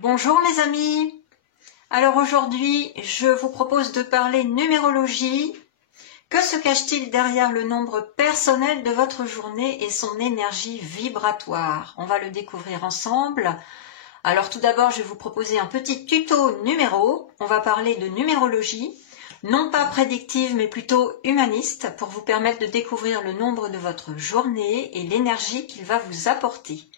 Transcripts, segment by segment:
Bonjour les amis. Alors aujourd'hui, je vous propose de parler numérologie. Que se cache-t-il derrière le nombre personnel de votre journée et son énergie vibratoire? On va le découvrir ensemble. Alors tout d'abord, je vais vous proposer un petit tuto numéro. On va parler de numérologie, non pas prédictive mais plutôt humaniste, pour vous permettre de découvrir le nombre de votre journée et l'énergie qu'il va vous apporter.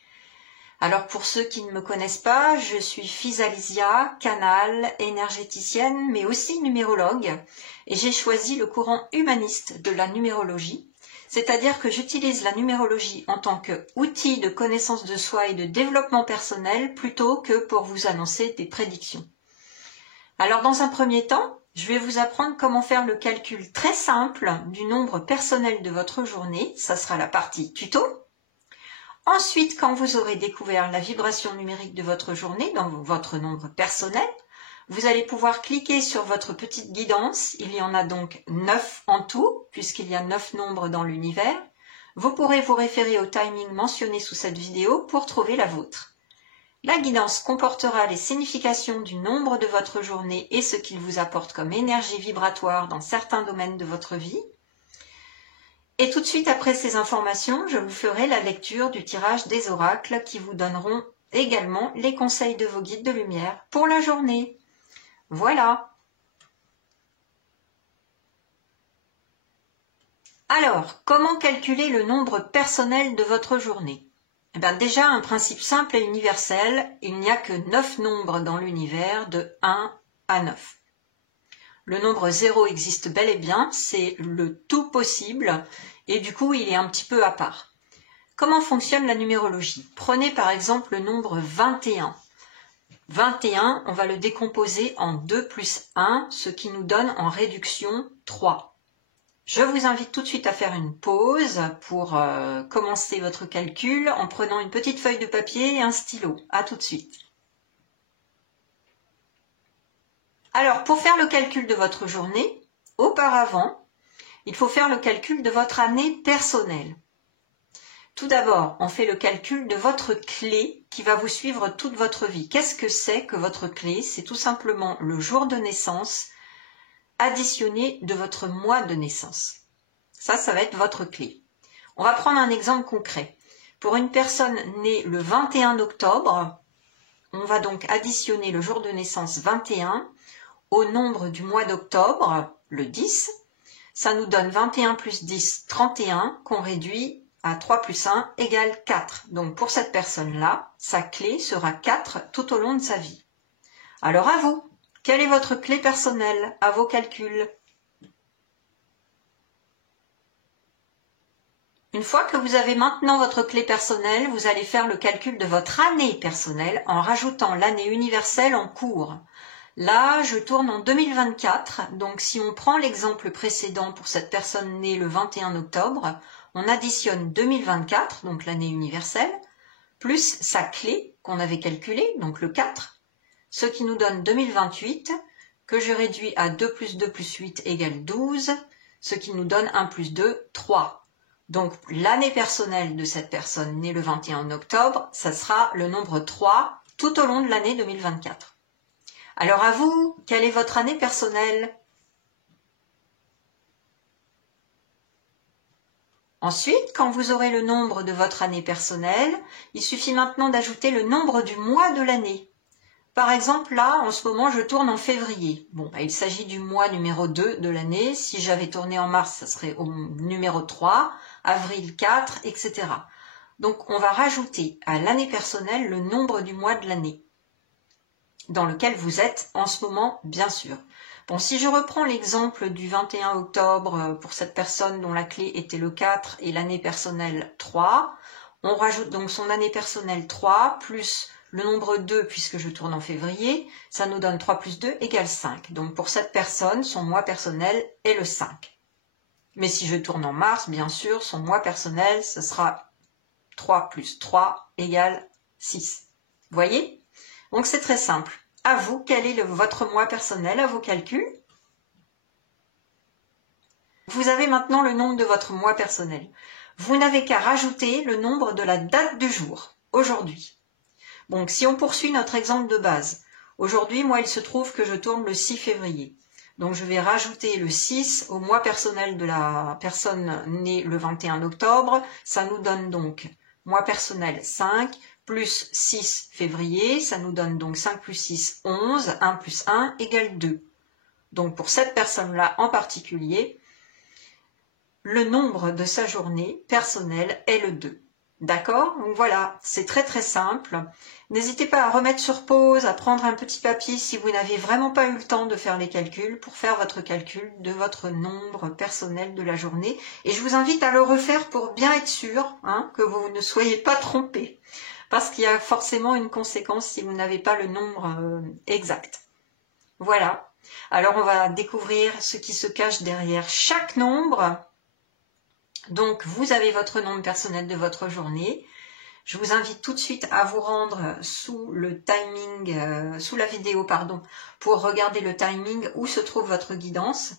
Alors pour ceux qui ne me connaissent pas, je suis Physalysia, canal, énergéticienne, mais aussi numérologue, et j'ai choisi le courant humaniste de la numérologie, c'est-à-dire que j'utilise la numérologie en tant qu'outil de connaissance de soi et de développement personnel plutôt que pour vous annoncer des prédictions. Alors dans un premier temps, je vais vous apprendre comment faire le calcul très simple du nombre personnel de votre journée, ça sera la partie tuto. Ensuite, quand vous aurez découvert la vibration numérique de votre journée dans votre nombre personnel, vous allez pouvoir cliquer sur votre petite guidance. Il y en a donc 9 en tout, puisqu'il y a 9 nombres dans l'univers. Vous pourrez vous référer au timing mentionné sous cette vidéo pour trouver la vôtre. La guidance comportera les significations du nombre de votre journée et ce qu'il vous apporte comme énergie vibratoire dans certains domaines de votre vie. Et tout de suite après ces informations, je vous ferai la lecture du tirage des oracles qui vous donneront également les conseils de vos guides de lumière pour la journée. Voilà. Alors, comment calculer le nombre personnel de votre journée? Eh bien, déjà, un principe simple et universel, il n'y a que 9 nombres dans l'univers de 1 à 9. Le nombre 0 existe bel et bien, c'est le tout possible et du coup il est un petit peu à part. Comment fonctionne la numérologie? Prenez par exemple le nombre 21. 21, on va le décomposer en 2 plus 1, ce qui nous donne en réduction 3. Je vous invite tout de suite à faire une pause pour commencer votre calcul en prenant une petite feuille de papier et un stylo. À tout de suite. Alors, pour faire le calcul de votre journée, auparavant, il faut faire le calcul de votre année personnelle. Tout d'abord, on fait le calcul de votre clé qui va vous suivre toute votre vie. Qu'est-ce que c'est que votre clé? C'est tout simplement le jour de naissance additionné de votre mois de naissance. Ça va être votre clé. On va prendre un exemple concret. Pour une personne née le 21 octobre, on va donc additionner le jour de naissance 21 au nombre du mois d'octobre, le 10, ça nous donne 21 plus 10, 31, qu'on réduit à 3 plus 1 égale 4. Donc pour cette personne-là, sa clé sera 4 tout au long de sa vie. Alors à vous, quelle est votre clé personnelle à vos calculs? Une fois que vous avez maintenant votre clé personnelle, vous allez faire le calcul de votre année personnelle en rajoutant l'année universelle en cours. Là, je tourne en 2024, donc si on prend l'exemple précédent pour cette personne née le 21 octobre, on additionne 2024, donc l'année universelle, plus sa clé qu'on avait calculée, donc le 4, ce qui nous donne 2028, que je réduis à 2 plus 2 plus 8 égale 12, ce qui nous donne 1 plus 2, 3. Donc l'année personnelle de cette personne née le 21 octobre, ça sera le nombre 3 tout au long de l'année 2024. Alors à vous, quelle est votre année personnelle? Ensuite, quand vous aurez le nombre de votre année personnelle, il suffit maintenant d'ajouter le nombre du mois de l'année. Par exemple, là, en ce moment, je tourne en février. Bon, il s'agit du mois numéro 2 de l'année. Si j'avais tourné en mars, ça serait au numéro 3, avril 4, etc. Donc, on va rajouter à l'année personnelle le nombre du mois de l'année dans lequel vous êtes en ce moment, bien sûr. Bon, si je reprends l'exemple du 21 octobre pour cette personne dont la clé était le 4 et l'année personnelle 3, on rajoute donc son année personnelle 3 plus le nombre 2 puisque je tourne en février, ça nous donne 3 plus 2 égale 5. Donc pour cette personne, son mois personnel est le 5. Mais si je tourne en mars, bien sûr, son mois personnel, ce sera 3 plus 3 égale 6. Vous voyez? Donc c'est très simple. À vous, quel est votre mois personnel à vos calculs? Vous avez maintenant le nombre de votre mois personnel. Vous n'avez qu'à rajouter le nombre de la date du jour, aujourd'hui. Donc si on poursuit notre exemple de base, aujourd'hui moi il se trouve que je tourne le 6 février. Donc je vais rajouter le 6 au mois personnel de la personne née le 21 octobre. Ça nous donne donc mois personnel 5 plus 6 février. Ça nous donne donc 5 plus 6, 11. 1 plus 1 égale 2. Donc pour cette personne-là en particulier, le nombre de sa journée personnelle est le 2. D'accord? Donc voilà, c'est très très simple. N'hésitez pas à remettre sur pause, à prendre un petit papier si vous n'avez vraiment pas eu le temps de faire les calculs, pour faire votre calcul de votre nombre personnel de la journée. Et je vous invite à le refaire pour bien être sûr que vous ne soyez pas trompé. Parce qu'il y a forcément une conséquence si vous n'avez pas le nombre exact. Voilà. Alors on va découvrir ce qui se cache derrière chaque nombre. Donc, vous avez votre nombre personnel de votre journée. Je vous invite tout de suite à vous rendre sous le timing, sous la vidéo, pardon, pour regarder le timing où se trouve votre guidance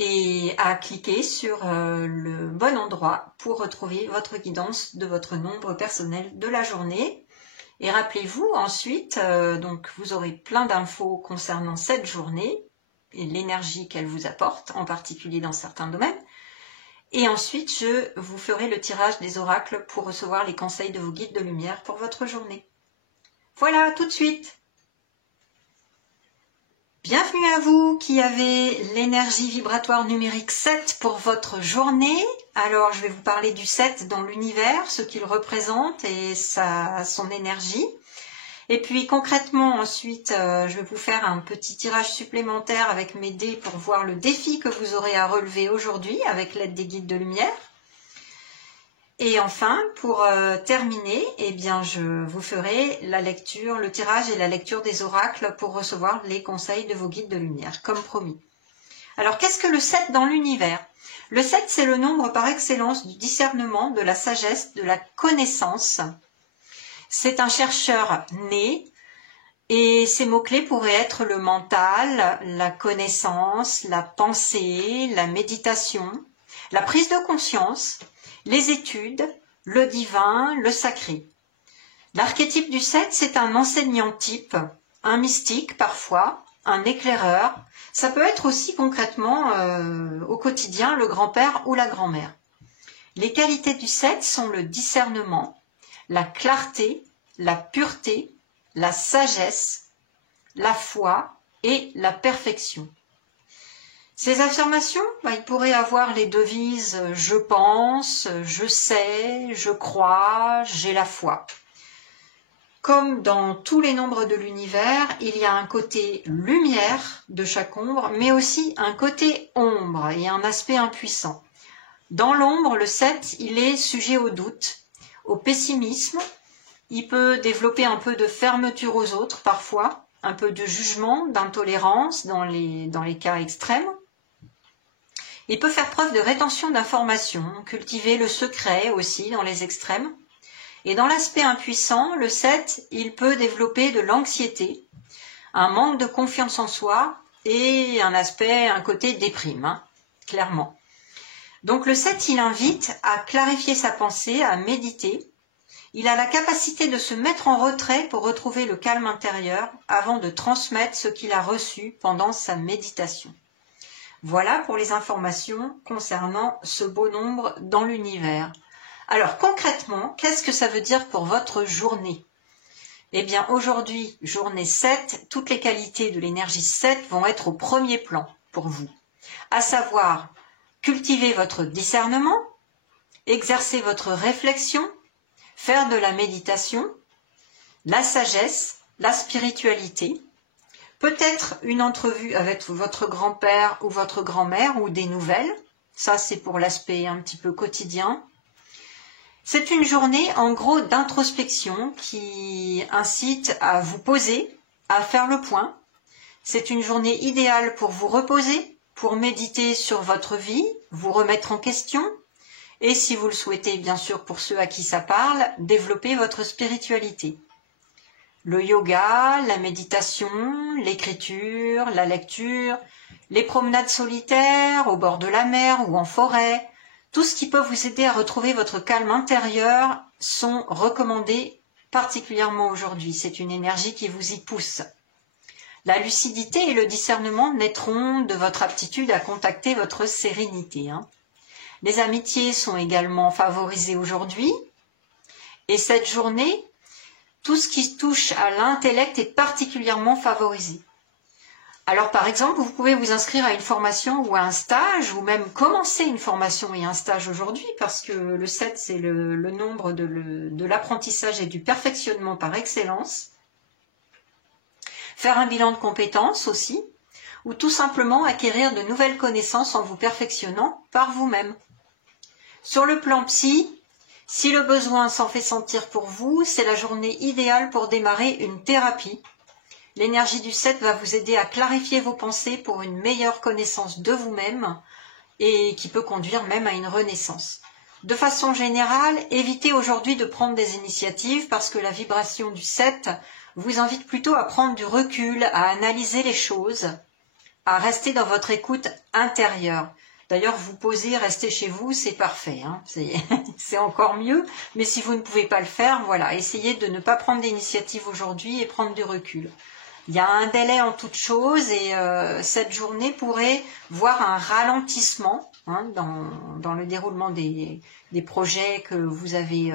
et à cliquer sur le bon endroit pour retrouver votre guidance de votre nombre personnel de la journée. Et rappelez-vous ensuite, donc vous aurez plein d'infos concernant cette journée et l'énergie qu'elle vous apporte, en particulier dans certains domaines. Et ensuite, je vous ferai le tirage des oracles pour recevoir les conseils de vos guides de lumière pour votre journée. Voilà, tout de suite. Bienvenue à vous qui avez l'énergie vibratoire numérique 7 pour votre journée. Alors, je vais vous parler du 7 dans l'univers, ce qu'il représente et son énergie. Et puis concrètement ensuite, je vais vous faire un petit tirage supplémentaire avec mes dés pour voir le défi que vous aurez à relever aujourd'hui avec l'aide des guides de lumière. Et enfin, pour terminer, eh bien, je vous ferai la lecture, le tirage et la lecture des oracles pour recevoir les conseils de vos guides de lumière, comme promis. Alors, qu'est-ce que le 7 dans l'univers? Le 7, c'est le nombre par excellence du discernement, de la sagesse, de la connaissance. C'est un chercheur né et ses mots-clés pourraient être le mental, la connaissance, la pensée, la méditation, la prise de conscience, les études, le divin, le sacré. L'archétype du 7, c'est un enseignant type, un mystique parfois, un éclaireur. Ça peut être aussi concrètement au quotidien le grand-père ou la grand-mère. Les qualités du 7 sont le discernement, la clarté, la pureté, la sagesse, la foi et la perfection. Ces affirmations, ils pourraient avoir les devises « je pense »,« je sais »,« je crois »,« j'ai la foi ». Comme dans tous les nombres de l'univers, il y a un côté lumière de chaque ombre, mais aussi un côté ombre et un aspect impuissant. Dans l'ombre, le 7, il est sujet au doute, au pessimisme. Il peut développer un peu de fermeture aux autres parfois, un peu de jugement, d'intolérance dans les cas extrêmes. Il peut faire preuve de rétention d'informations, cultiver le secret aussi dans les extrêmes. Et dans l'aspect impuissant, le 7, il peut développer de l'anxiété, un manque de confiance en soi et un côté déprime, clairement. Donc le 7, il invite à clarifier sa pensée, à méditer. Il a la capacité de se mettre en retrait pour retrouver le calme intérieur avant de transmettre ce qu'il a reçu pendant sa méditation. Voilà pour les informations concernant ce beau nombre dans l'univers. Alors concrètement, qu'est-ce que ça veut dire pour votre journée? Eh bien aujourd'hui, journée 7, toutes les qualités de l'énergie 7 vont être au premier plan pour vous. À savoir, cultiver votre discernement, exercer votre réflexion, faire de la méditation, la sagesse, la spiritualité, peut-être une entrevue avec votre grand-père ou votre grand-mère ou des nouvelles. Ça, c'est pour l'aspect un petit peu quotidien. C'est une journée, en gros, d'introspection qui incite à vous poser, à faire le point. C'est une journée idéale pour vous reposer, pour méditer sur votre vie, vous remettre en question. Et si vous le souhaitez, bien sûr, pour ceux à qui ça parle, développer votre spiritualité. Le yoga, la méditation, l'écriture, la lecture, les promenades solitaires au bord de la mer ou en forêt, tout ce qui peut vous aider à retrouver votre calme intérieur sont recommandés particulièrement aujourd'hui. C'est une énergie qui vous y pousse. La lucidité et le discernement naîtront de votre aptitude à contacter votre sérénité. Les amitiés sont également favorisées aujourd'hui. Et cette journée, tout ce qui touche à l'intellect est particulièrement favorisé. Alors par exemple, vous pouvez vous inscrire à une formation ou à un stage, ou même commencer une formation et un stage aujourd'hui, parce que le 7, c'est le nombre de l'apprentissage et du perfectionnement par excellence. Faire un bilan de compétences aussi, ou tout simplement acquérir de nouvelles connaissances en vous perfectionnant par vous-même. Sur le plan psy, si le besoin s'en fait sentir pour vous, c'est la journée idéale pour démarrer une thérapie. L'énergie du 7 va vous aider à clarifier vos pensées pour une meilleure connaissance de vous-même et qui peut conduire même à une renaissance. De façon générale, évitez aujourd'hui de prendre des initiatives parce que la vibration du 7 vous invite plutôt à prendre du recul, à analyser les choses, à rester dans votre écoute intérieure. D'ailleurs, vous posez, restez chez vous, c'est parfait, c'est encore mieux. Mais si vous ne pouvez pas le faire, voilà, essayez de ne pas prendre d'initiative aujourd'hui et prendre du recul. Il y a un délai en toute chose et cette journée pourrait voir un ralentissement dans le déroulement des projets que vous avez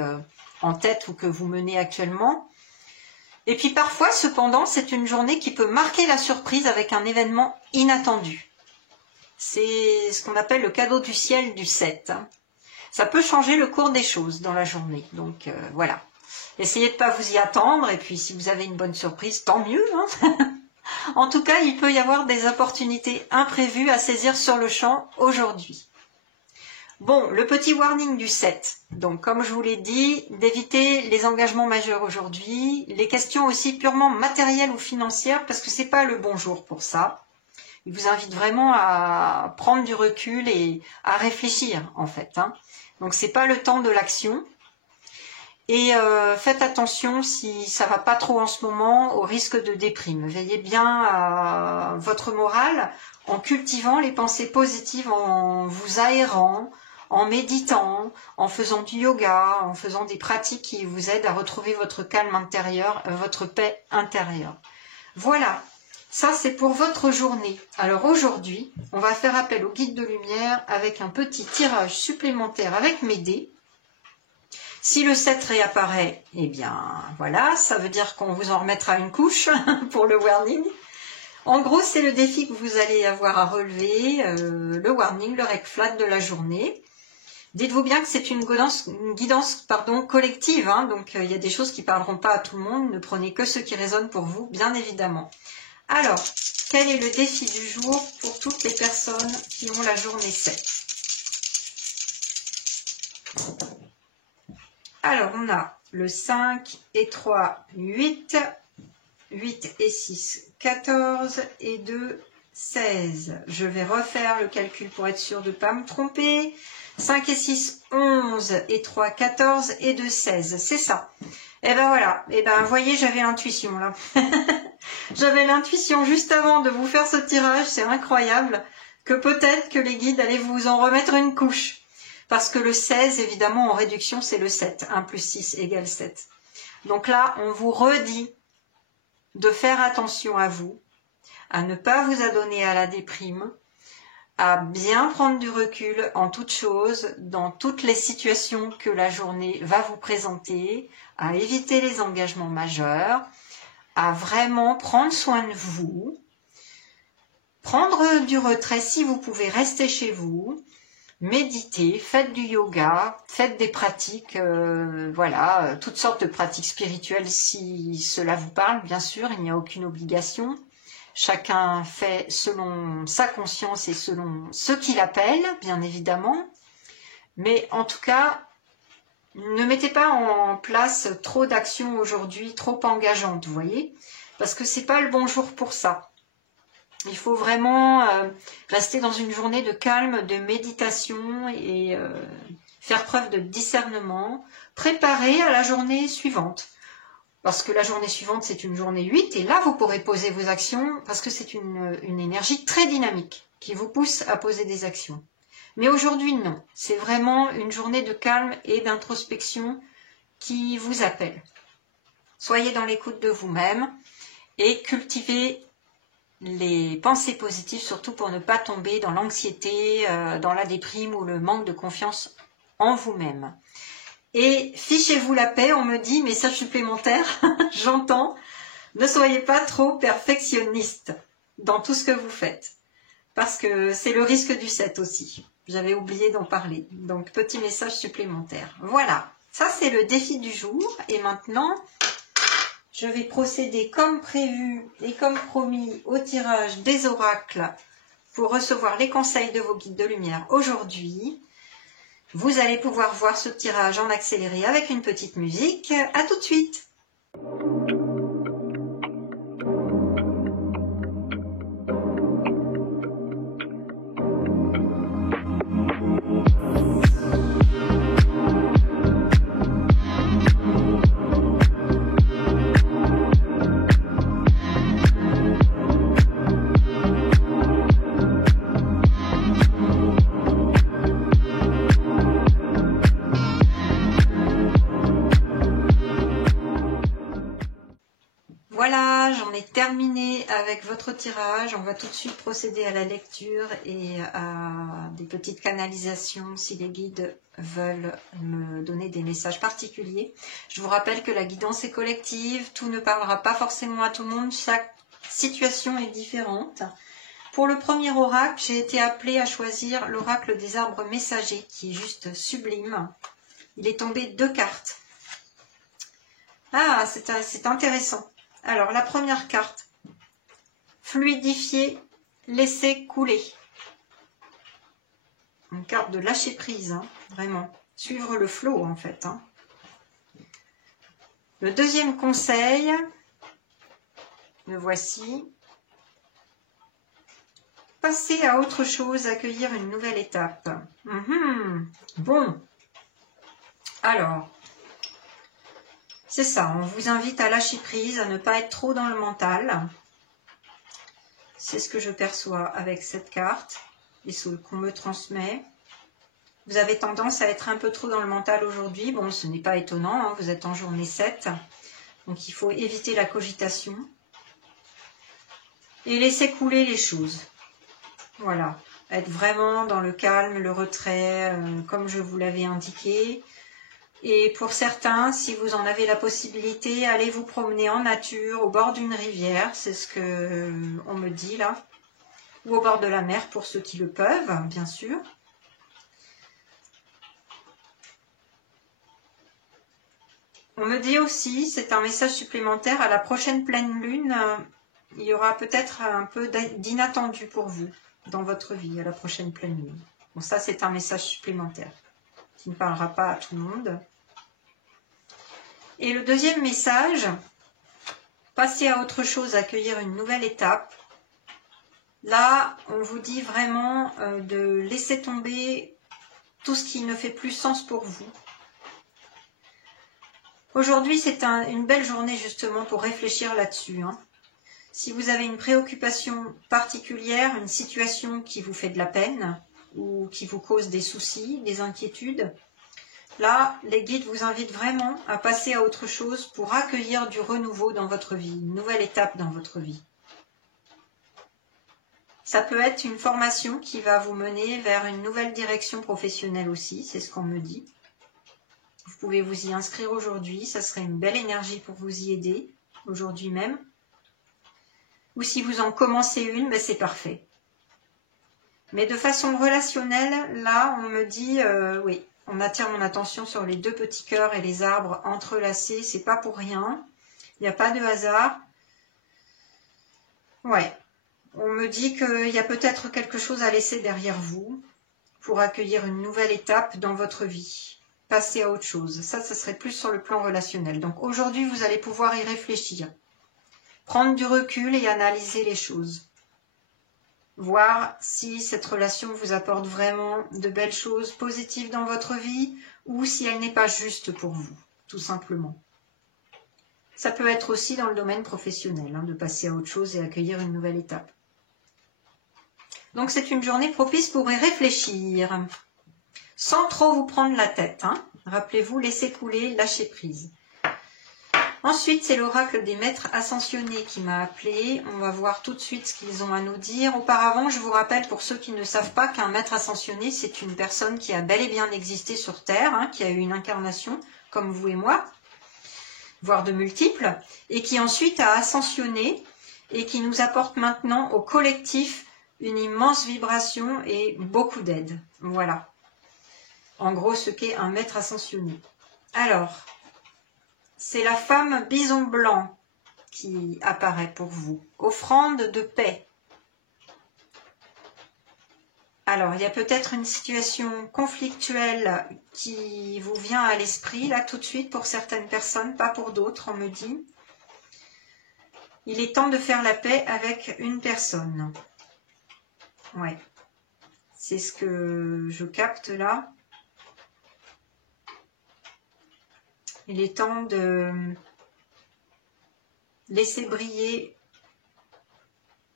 en tête ou que vous menez actuellement. Et puis parfois, cependant, c'est une journée qui peut marquer la surprise avec un événement inattendu. C'est ce qu'on appelle le cadeau du ciel du 7. Ça peut changer le cours des choses dans la journée. Donc voilà. Essayez de ne pas vous y attendre. Et puis si vous avez une bonne surprise, tant mieux. En tout cas, il peut y avoir des opportunités imprévues à saisir sur le champ aujourd'hui. Bon, le petit warning du 7. Donc, comme je vous l'ai dit, d'éviter les engagements majeurs aujourd'hui, les questions aussi purement matérielles ou financières, parce que c'est pas le bon jour pour ça. Il vous invite vraiment à prendre du recul et à réfléchir, en fait. Donc, c'est pas le temps de l'action. Et faites attention, si ça va pas trop en ce moment, au risque de déprime. Veillez bien à votre morale en cultivant les pensées positives, en vous aérant, en méditant, en faisant du yoga, en faisant des pratiques qui vous aident à retrouver votre calme intérieur, votre paix intérieure. Voilà, ça c'est pour votre journée. Alors aujourd'hui, on va faire appel au guide de lumière avec un petit tirage supplémentaire avec mes dés. Si le 7 réapparaît, eh bien voilà, ça veut dire qu'on vous en remettra une couche pour le warning. En gros, c'est le défi que vous allez avoir à relever, le warning, le rec flat de la journée. Dites-vous bien que c'est une guidance collective, donc il y a des choses qui ne parleront pas à tout le monde, ne prenez que ce qui résonne pour vous, bien évidemment. Alors, quel est le défi du jour pour toutes les personnes qui ont la journée 7 ? Alors, on a le 5 et 3, 8, 8 et 6, 14 et 2, 16. Je vais refaire le calcul pour être sûr de ne pas me tromper. 5 et 6, 11 et 3, 14 et 2, 16. C'est ça. Et ben voilà. Et ben, vous voyez, j'avais l'intuition là. J'avais l'intuition juste avant de vous faire ce tirage. C'est incroyable que peut-être que les guides allaient vous en remettre une couche. Parce que le 16, évidemment, en réduction, c'est le 7. 1 plus 6 égale 7. Donc là, on vous redit de faire attention à vous, à ne pas vous adonner à la déprime, à bien prendre du recul en toutes choses, dans toutes les situations que la journée va vous présenter, à éviter les engagements majeurs, à vraiment prendre soin de vous, prendre du retrait si vous pouvez rester chez vous, méditez, faites du yoga, faites des pratiques, voilà, toutes sortes de pratiques spirituelles si cela vous parle, bien sûr, il n'y a aucune obligation. Chacun fait selon sa conscience et selon ce qu'il appelle, bien évidemment. Mais en tout cas, ne mettez pas en place trop d'actions aujourd'hui, trop engageantes, vous voyez, parce que c'est pas le bon jour pour ça. Il faut vraiment rester dans une journée de calme, de méditation et faire preuve de discernement, préparer à la journée suivante. Parce que la journée suivante, c'est une journée 8 et là, vous pourrez poser vos actions parce que c'est une énergie très dynamique qui vous pousse à poser des actions. Mais aujourd'hui, non. C'est vraiment une journée de calme et d'introspection qui vous appelle. Soyez dans l'écoute de vous-même et cultivez les pensées positives, surtout pour ne pas tomber dans l'anxiété, dans la déprime ou le manque de confiance en vous-même. Et fichez-vous la paix, on me dit, message supplémentaire, j'entends, ne soyez pas trop perfectionniste dans tout ce que vous faites, parce que c'est le risque du 7 aussi. J'avais oublié d'en parler, donc petit message supplémentaire. Voilà, ça c'est le défi du jour, et maintenant, je vais procéder comme prévu et comme promis au tirage des oracles pour recevoir les conseils de vos guides de lumière aujourd'hui. Vous allez pouvoir voir ce tirage en accéléré avec une petite musique. À tout de suite! Voilà, j'en ai terminé avec votre tirage. On va tout de suite procéder à la lecture et à des petites canalisations si les guides veulent me donner des messages particuliers. Je vous rappelle que la guidance est collective, tout ne parlera pas forcément à tout le monde, chaque situation est différente. Pour le premier oracle, j'ai été appelée à choisir l'oracle des arbres messagers qui est juste sublime. Il est tombé 2 cartes. Ah, c'est intéressant. Alors, la première carte, fluidifier, laisser couler. Une carte de lâcher prise, hein, vraiment. Suivre le flot, en fait. Hein. Le deuxième conseil, le voici. Passer à autre chose, accueillir une nouvelle étape. Bon. Alors. C'est ça, on vous invite à lâcher prise, à ne pas être trop dans le mental. C'est ce que je perçois avec cette carte et ce qu'on me transmet. Vous avez tendance à être un peu trop dans le mental aujourd'hui. Bon, ce n'est pas étonnant, hein, vous êtes en journée 7. Donc il faut éviter la cogitation. Et laisser couler les choses. Voilà, être vraiment dans le calme, le retrait, comme je vous l'avais indiqué. Et pour certains, si vous en avez la possibilité, allez vous promener en nature, au bord d'une rivière, c'est ce que on me dit là, ou au bord de la mer pour ceux qui le peuvent, bien sûr. On me dit aussi, c'est un message supplémentaire, à la prochaine pleine lune, il y aura peut-être un peu d'inattendu pour vous dans votre vie, à la prochaine pleine lune. Bon, ça c'est un message supplémentaire qui ne parlera pas à tout le monde. Et le deuxième message, passer à autre chose, accueillir une nouvelle étape. Là, on vous dit vraiment de laisser tomber tout ce qui ne fait plus sens pour vous. Aujourd'hui, c'est une belle journée justement pour réfléchir là-dessus. Hein. Si vous avez une préoccupation particulière, une situation qui vous fait de la peine ou qui vous cause des soucis, des inquiétudes, là, les guides vous invitent vraiment à passer à autre chose pour accueillir du renouveau dans votre vie, une nouvelle étape dans votre vie. Ça peut être une formation qui va vous mener vers une nouvelle direction professionnelle aussi, c'est ce qu'on me dit. Vous pouvez vous y inscrire aujourd'hui, ça serait une belle énergie pour vous y aider, aujourd'hui même. Ou si vous en commencez une, ben c'est parfait. Mais de façon relationnelle, là, on me dit, oui, on attire mon attention sur les 2 petits cœurs et les arbres entrelacés, c'est pas pour rien, il n'y a pas de hasard. Ouais, on me dit qu'il y a peut-être quelque chose à laisser derrière vous pour accueillir une nouvelle étape dans votre vie. Passer à autre chose. Ça serait plus sur le plan relationnel. Donc aujourd'hui, vous allez pouvoir y réfléchir. Prendre du recul et analyser les choses. Voir si cette relation vous apporte vraiment de belles choses positives dans votre vie ou si elle n'est pas juste pour vous, tout simplement. Ça peut être aussi dans le domaine professionnel, hein, de passer à autre chose et accueillir une nouvelle étape. Donc c'est une journée propice pour y réfléchir, sans trop vous prendre la tête. Hein. Rappelez-vous, laissez couler, lâchez prise. Ensuite, c'est l'oracle des maîtres ascensionnés qui m'a appelé. On va voir tout de suite ce qu'ils ont à nous dire. Auparavant, je vous rappelle, pour ceux qui ne savent pas, qu'un maître ascensionné, c'est une personne qui a bel et bien existé sur Terre, hein, qui a eu une incarnation, comme vous et moi, voire de multiples, et qui ensuite a ascensionné et qui nous apporte maintenant au collectif une immense vibration et beaucoup d'aide. Voilà. En gros, ce qu'est un maître ascensionné. Alors, c'est la femme bison blanc qui apparaît pour vous. Offrande de paix. Alors, il y a peut-être une situation conflictuelle qui vous vient à l'esprit, là, tout de suite, pour certaines personnes, pas pour d'autres, on me dit. Il est temps de faire la paix avec une personne. Ouais. C'est ce que je capte là. Il est temps de laisser briller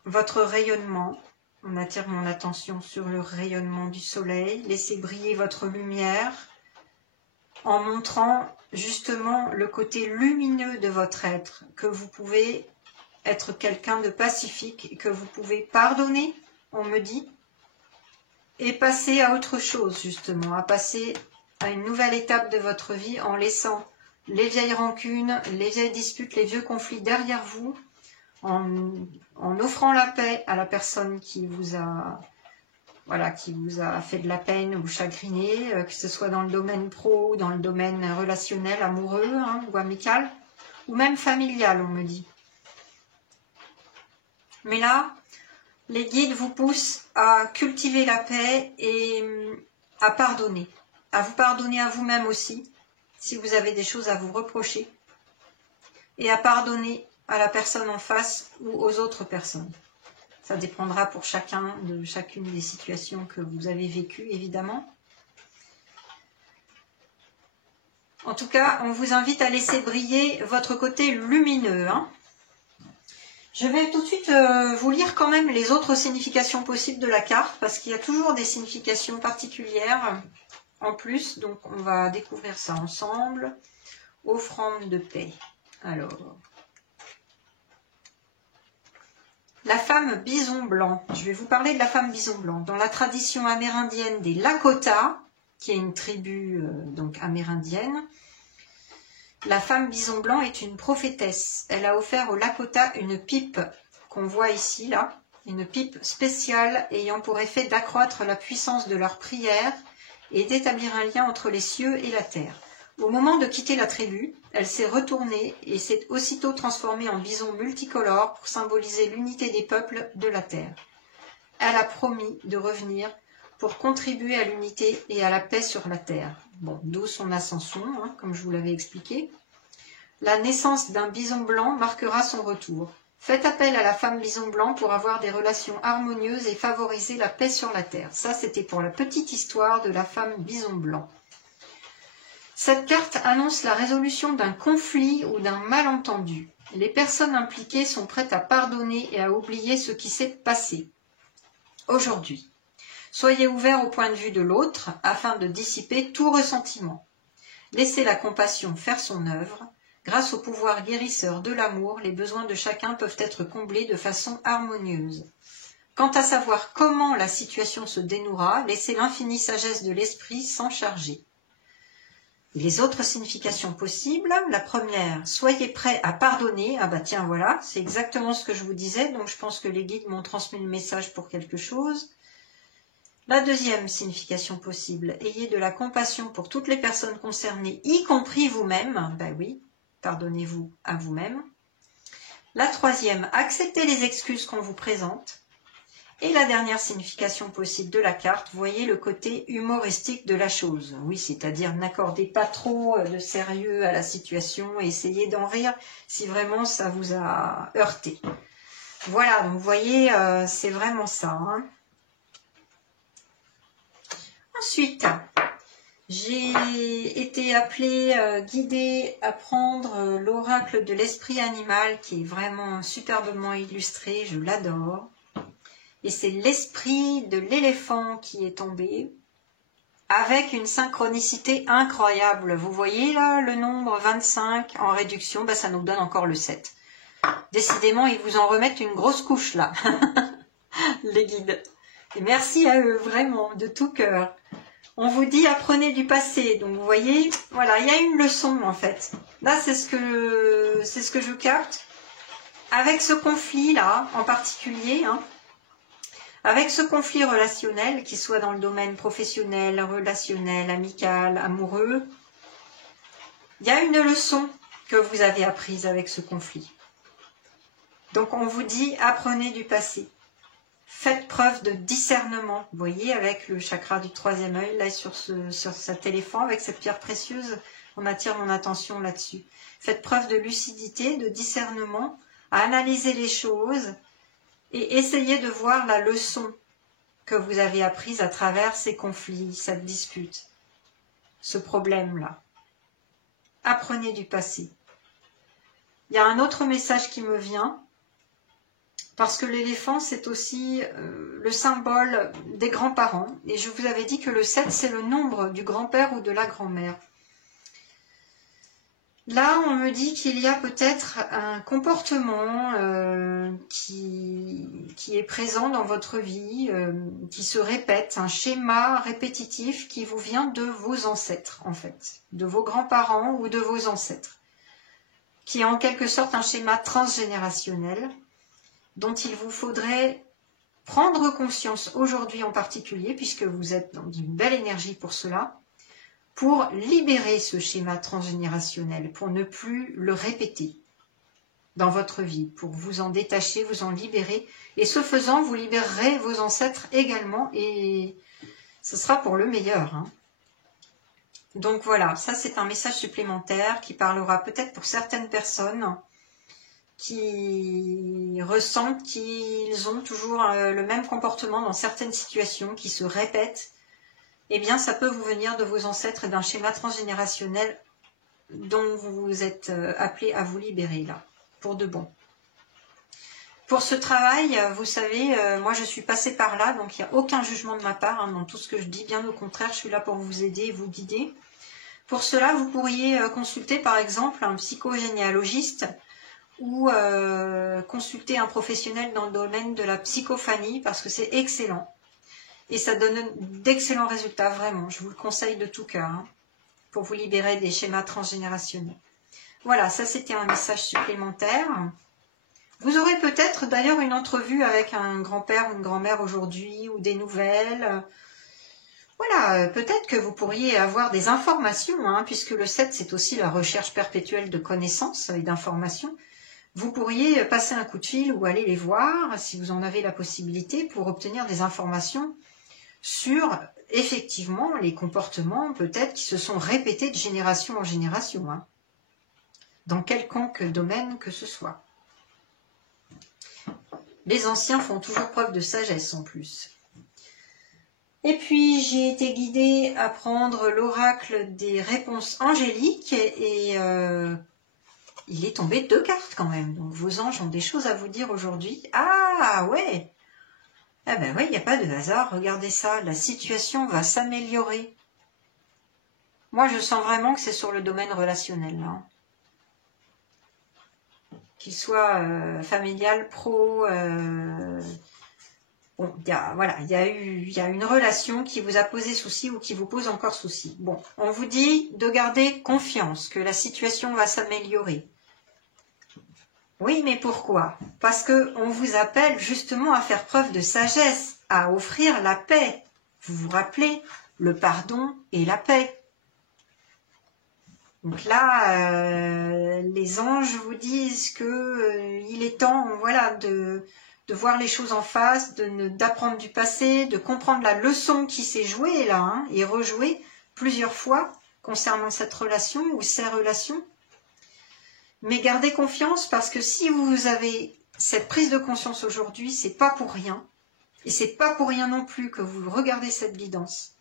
votre rayonnement. On attire mon attention sur le rayonnement du soleil. Laissez briller votre lumière en montrant justement le côté lumineux de votre être, que vous pouvez être quelqu'un de pacifique et que vous pouvez pardonner, on me dit, et passer à autre chose justement, à passer à une nouvelle étape de votre vie en laissant les vieilles rancunes, les vieilles disputes, les vieux conflits derrière vous, en offrant la paix à la personne qui vous a, voilà, qui vous a fait de la peine ou chagriné, que ce soit dans le domaine pro ou dans le domaine relationnel, amoureux, hein, ou amical, ou même familial, on me dit. Mais là, les guides vous poussent à cultiver la paix et à pardonner. À vous pardonner à vous-même aussi, si vous avez des choses à vous reprocher. Et à pardonner à la personne en face ou aux autres personnes. Ça dépendra pour chacun de chacune des situations que vous avez vécues, évidemment. En tout cas, on vous invite à laisser briller votre côté lumineux, hein. Je vais tout de suite vous lire quand même les autres significations possibles de la carte, parce qu'il y a toujours des significations particulières en plus, donc on va découvrir ça ensemble. Offrande de paix. Alors, la femme bison blanc. Je vais vous parler de la femme bison blanc. Dans la tradition amérindienne des Lakota, qui est une tribu donc amérindienne, la femme bison blanc est une prophétesse. Elle a offert aux Lakota une pipe qu'on voit ici, là, une pipe spéciale ayant pour effet d'accroître la puissance de leur prière et d'établir un lien entre les cieux et la terre. Au moment de quitter la tribu, elle s'est retournée et s'est aussitôt transformée en bison multicolore pour symboliser l'unité des peuples de la terre. Elle a promis de revenir pour contribuer à l'unité et à la paix sur la terre. Bon, d'où son ascension, hein, comme je vous l'avais expliqué. La naissance d'un bison blanc marquera son retour. Faites appel à la femme bison blanc pour avoir des relations harmonieuses et favoriser la paix sur la terre. Ça, c'était pour la petite histoire de la femme bison blanc. Cette carte annonce la résolution d'un conflit ou d'un malentendu. Les personnes impliquées sont prêtes à pardonner et à oublier ce qui s'est passé. Aujourd'hui, soyez ouverts au point de vue de l'autre afin de dissiper tout ressentiment. Laissez la compassion faire son œuvre. Grâce au pouvoir guérisseur de l'amour, les besoins de chacun peuvent être comblés de façon harmonieuse. Quant à savoir comment la situation se dénouera, laissez l'infinie sagesse de l'esprit s'en charger. Les autres significations possibles, la première, soyez prêts à pardonner. Ah bah tiens, voilà, c'est exactement ce que je vous disais, donc je pense que les guides m'ont transmis le message pour quelque chose. La deuxième signification possible, ayez de la compassion pour toutes les personnes concernées, y compris vous-même. Ben oui, pardonnez-vous à vous-même. La troisième, acceptez les excuses qu'on vous présente. Et la dernière signification possible de la carte, voyez le côté humoristique de la chose. Oui, c'est-à-dire n'accordez pas trop de sérieux à la situation et essayez d'en rire si vraiment ça vous a heurté. Voilà, donc vous voyez, c'est vraiment ça, hein. Ensuite, j'ai été appelée, guidée à prendre l'oracle de l'esprit animal qui est vraiment superbement illustré, je l'adore. Et c'est l'esprit de l'éléphant qui est tombé. avec une synchronicité incroyable. Vous voyez là le nombre 25 en réduction, ben, ça nous donne encore le 7. Décidément, ils vous en remettent une grosse couche là, les guides. Et merci à eux, vraiment, de tout cœur. On vous dit apprenez du passé. Donc vous voyez, voilà, il y a une leçon en fait. Là, c'est ce que je capte. Avec ce conflit là, en particulier, hein, avec ce conflit relationnel, qu'il soit dans le domaine professionnel, relationnel, amical, amoureux, il y a une leçon que vous avez apprise avec ce conflit. Donc on vous dit apprenez du passé. Faites preuve de discernement. Vous voyez, avec le chakra du troisième œil, là, sur cet éléphant, avec cette pierre précieuse, on attire mon attention là-dessus. Faites preuve de lucidité, de discernement, à analyser les choses et essayez de voir la leçon que vous avez apprise à travers ces conflits, cette dispute, ce problème-là. Apprenez du passé. Il y a un autre message qui me vient. Parce que l'éléphant, c'est aussi le symbole des grands-parents. Et je vous avais dit que le 7, c'est le nombre du grand-père ou de la grand-mère. Là, on me dit qu'il y a peut-être un comportement qui est présent dans votre vie, qui se répète, un schéma répétitif qui vous vient de vos ancêtres, en fait, de vos grands-parents ou de vos ancêtres, qui est en quelque sorte un schéma transgénérationnel, dont il vous faudrait prendre conscience aujourd'hui en particulier, puisque vous êtes dans une belle énergie pour cela, pour libérer ce schéma transgénérationnel, pour ne plus le répéter dans votre vie, pour vous en détacher, vous en libérer, et ce faisant, vous libérerez vos ancêtres également, et ce sera pour le meilleur. Hein. Donc voilà, ça c'est un message supplémentaire qui parlera peut-être pour certaines personnes qui ressentent qu'ils ont toujours le même comportement dans certaines situations qui se répètent, eh bien ça peut vous venir de vos ancêtres et d'un schéma transgénérationnel dont vous êtes appelé à vous libérer là, pour de bon. Pour ce travail, vous savez, moi je suis passée par là, donc il n'y a aucun jugement de ma part hein, dans tout ce que je dis, bien au contraire, je suis là pour vous aider et vous guider. Pour cela, vous pourriez consulter par exemple un psychogénéalogiste ou consulter un professionnel dans le domaine de la psychophanie parce que c'est excellent et ça donne d'excellents résultats, vraiment, je vous le conseille de tout cœur hein, pour vous libérer des schémas transgénérationnels. Voilà, ça c'était un message supplémentaire. Vous aurez peut-être d'ailleurs une entrevue avec un grand-père ou une grand-mère aujourd'hui ou des nouvelles. Voilà, peut-être que vous pourriez avoir des informations hein, puisque le 7 c'est aussi la recherche perpétuelle de connaissances et d'informations. Vous pourriez passer un coup de fil ou aller les voir, si vous en avez la possibilité, pour obtenir des informations sur, effectivement, les comportements, peut-être, qui se sont répétés de génération en génération, hein, dans quelconque domaine que ce soit. Les anciens font toujours preuve de sagesse, en plus. Et puis, j'ai été guidée à prendre l'oracle des réponses angéliques, et il est tombé 2 cartes quand même, donc vos anges ont des choses à vous dire aujourd'hui. Ah ouais, ah ben oui, il n'y a pas de hasard, regardez ça, la situation va s'améliorer. Moi je sens vraiment que c'est sur le domaine relationnel, là. Qu'il soit familial, pro, bon, voilà, il y a une relation qui vous a posé souci ou qui vous pose encore souci. Bon, on vous dit de garder confiance, que la situation va s'améliorer. Oui, mais pourquoi? Parce qu'on vous appelle justement à faire preuve de sagesse, à offrir la paix. Vous vous rappelez, le pardon et la paix. Donc là, les anges vous disent que il est temps, voilà, de voir les choses en face, d'apprendre du passé, de comprendre la leçon qui s'est jouée là, hein, et rejouée plusieurs fois concernant cette relation ou ces relations. Mais gardez confiance parce que si vous avez cette prise de conscience aujourd'hui, c'est pas pour rien. Et c'est pas pour rien non plus que vous regardez cette guidance.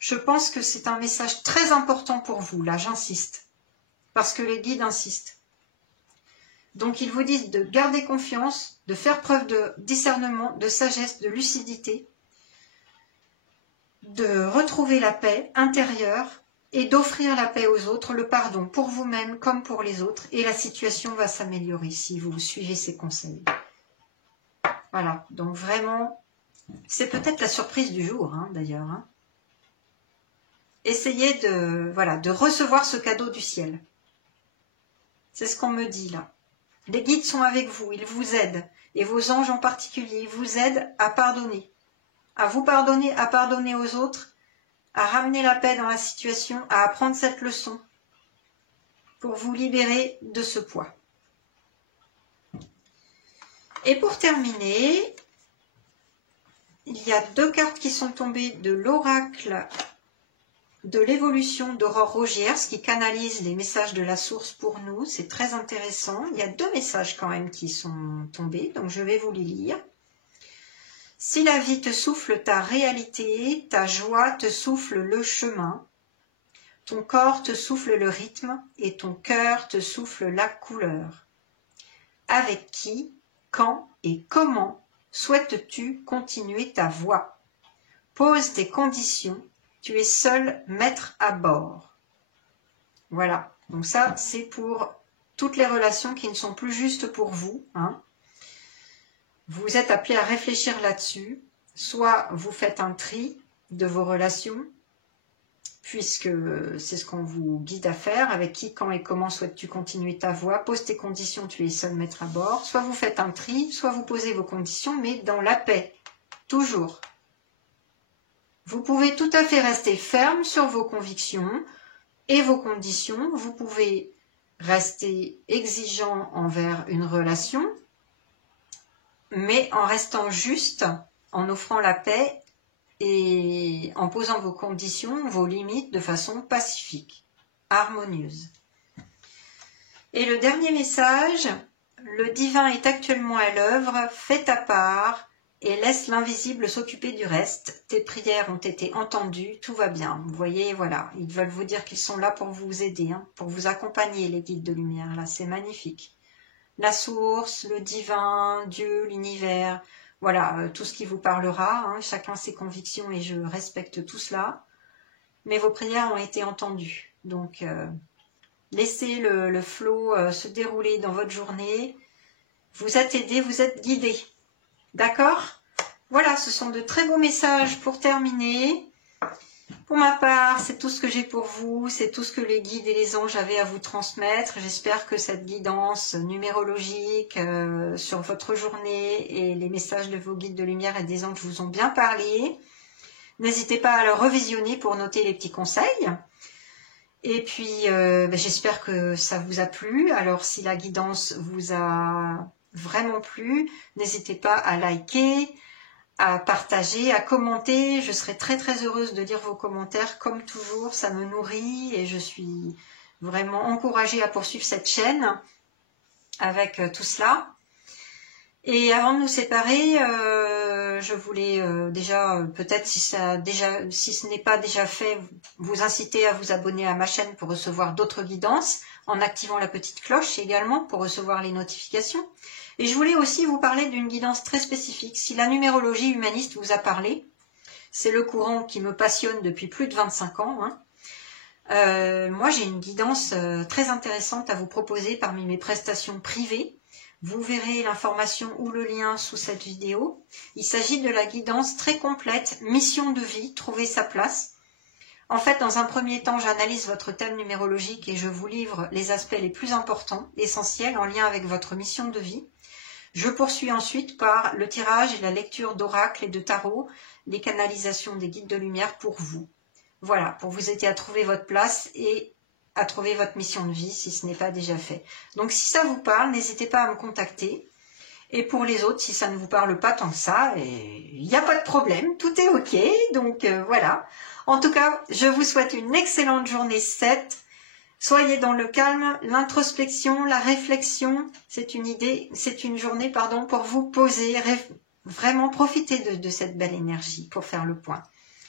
Je pense que c'est un message très important pour vous, là j'insiste. Parce que les guides insistent. Donc ils vous disent de garder confiance, de faire preuve de discernement, de sagesse, de lucidité, de retrouver la paix intérieure et d'offrir la paix aux autres, le pardon pour vous-même comme pour les autres, et la situation va s'améliorer si vous suivez ces conseils. Voilà, donc vraiment, c'est peut-être la surprise du jour, hein, d'ailleurs. Hein. Essayez de recevoir ce cadeau du ciel. C'est ce qu'on me dit là. Les guides sont avec vous, ils vous aident, et vos anges en particulier, ils vous aident à pardonner, à vous pardonner, à pardonner aux autres, à ramener la paix dans la situation, à apprendre cette leçon pour vous libérer de ce poids. Et pour terminer, il y a 2 cartes qui sont tombées de l'oracle de l'évolution d'Aurore Rogiers qui canalise les messages de la source pour nous. C'est très intéressant. Il y a 2 messages quand même qui sont tombés, donc je vais vous les lire. Si la vie te souffle ta réalité, ta joie te souffle le chemin, ton corps te souffle le rythme et ton cœur te souffle la couleur. Avec qui, quand et comment souhaites-tu continuer ta voie? Pose tes conditions. Tu es seul maître à bord. Voilà, donc ça c'est pour toutes les relations qui ne sont plus justes pour vous. Hein. Vous êtes appelé à réfléchir là-dessus. Soit vous faites un tri de vos relations, puisque c'est ce qu'on vous guide à faire. Avec qui, quand et comment souhaites-tu continuer ta voie? Pose tes conditions, tu es seul maître à bord. Soit vous faites un tri, soit vous posez vos conditions, mais dans la paix, toujours. Vous pouvez tout à fait rester ferme sur vos convictions et vos conditions. Vous pouvez rester exigeant envers une relation, mais en restant juste, en offrant la paix et en posant vos conditions, vos limites de façon pacifique, harmonieuse. Et le dernier message, le divin est actuellement à l'œuvre, fais ta part, et laisse l'invisible s'occuper du reste. Tes prières ont été entendues, tout va bien. Vous voyez, voilà, ils veulent vous dire qu'ils sont là pour vous aider, hein, pour vous accompagner, les guides de lumière. Là, c'est magnifique. La source, le divin, Dieu, l'univers, voilà, tout ce qui vous parlera. Hein, chacun ses convictions et je respecte tout cela. Mais vos prières ont été entendues. Donc, laissez le flot se dérouler dans votre journée. Vous êtes aidés, vous êtes guidés. D'accord? Voilà, ce sont de très beaux messages pour terminer. Pour ma part, c'est tout ce que j'ai pour vous, c'est tout ce que les guides et les anges avaient à vous transmettre. J'espère que cette guidance numérologique sur votre journée et les messages de vos guides de lumière et des anges vous ont bien parlé. N'hésitez pas à le revisionner pour noter les petits conseils. Et puis, j'espère que ça vous a plu. Alors, si la guidance vous a vraiment plu, n'hésitez pas à liker, à partager, à commenter. Je serai très très heureuse de lire vos commentaires. Comme toujours, ça me nourrit et je suis vraiment encouragée à poursuivre cette chaîne avec tout cela. Et avant de nous séparer, je voulais déjà, peut-être si ce n'est pas déjà fait, vous inciter à vous abonner à ma chaîne pour recevoir d'autres guidances, en activant la petite cloche également pour recevoir les notifications. Et je voulais aussi vous parler d'une guidance très spécifique. Si la numérologie humaniste vous a parlé, c'est le courant qui me passionne depuis plus de 25 ans. Hein. Moi, j'ai une guidance très intéressante à vous proposer parmi mes prestations privées. Vous verrez l'information ou le lien sous cette vidéo. Il s'agit de la guidance très complète, mission de vie, trouver sa place. En fait, dans un premier temps, j'analyse votre thème numérologique et je vous livre les aspects les plus importants, essentiels, en lien avec votre mission de vie. Je poursuis ensuite par le tirage et la lecture d'oracles et de tarot, les canalisations des guides de lumière pour vous. Voilà, pour vous aider à trouver votre place et à trouver votre mission de vie si ce n'est pas déjà fait. Donc si ça vous parle, n'hésitez pas à me contacter. Et pour les autres, si ça ne vous parle pas tant que ça, il n'y a pas de problème, tout est ok. Donc voilà. En tout cas, je vous souhaite une excellente journée 7. Soyez dans le calme, l'introspection, la réflexion. C'est une journée pour vous poser, vraiment profiter de cette belle énergie pour faire le point.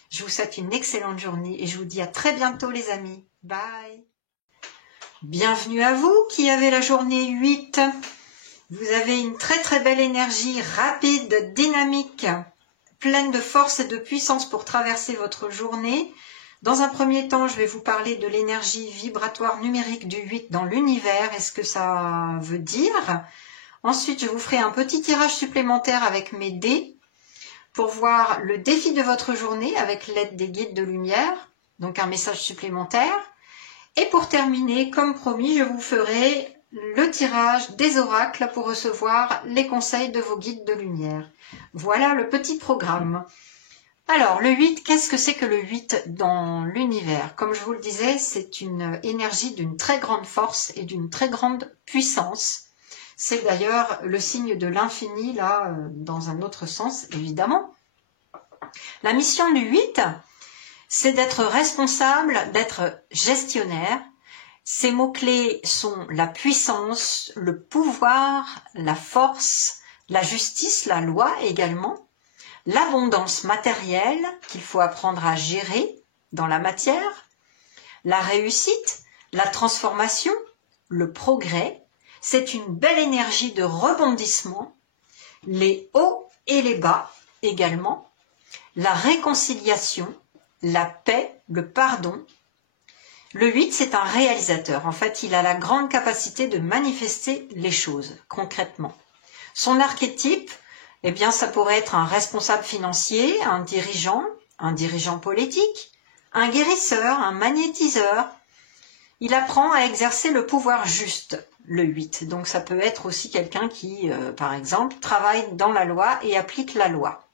Je vous souhaite une excellente journée et je vous dis à très bientôt les amis. Bye. Bienvenue à vous qui avez la journée 8. Vous avez une très très belle énergie rapide, dynamique, pleine de force et de puissance pour traverser votre journée. Dans un premier temps, je vais vous parler de l'énergie vibratoire numérique du 8 dans l'univers et ce que ça veut dire. Ensuite, je vous ferai un petit tirage supplémentaire avec mes dés pour voir le défi de votre journée avec l'aide des guides de lumière, donc un message supplémentaire. Et pour terminer, comme promis, je vous ferai le tirage des oracles pour recevoir les conseils de vos guides de lumière. Voilà le petit programme. Alors, le 8, qu'est-ce que c'est que le 8 dans l'univers? Comme je vous le disais, c'est une énergie d'une très grande force et d'une très grande puissance. C'est d'ailleurs le signe de l'infini, là, dans un autre sens, évidemment. La mission du 8, c'est d'être responsable, d'être gestionnaire. Ces mots-clés sont la puissance, le pouvoir, la force, la justice, la loi également, l'abondance matérielle qu'il faut apprendre à gérer dans la matière, la réussite, la transformation, le progrès. C'est une belle énergie de rebondissement, les hauts et les bas également, la réconciliation, la paix, le pardon. Le 8, c'est un réalisateur. En fait, il a la grande capacité de manifester les choses concrètement. Son archétype, eh bien, ça pourrait être un responsable financier, un dirigeant politique, un guérisseur, un magnétiseur. Il apprend à exercer le pouvoir juste, le 8. Donc, ça peut être aussi quelqu'un qui, par exemple, travaille dans la loi et applique la loi.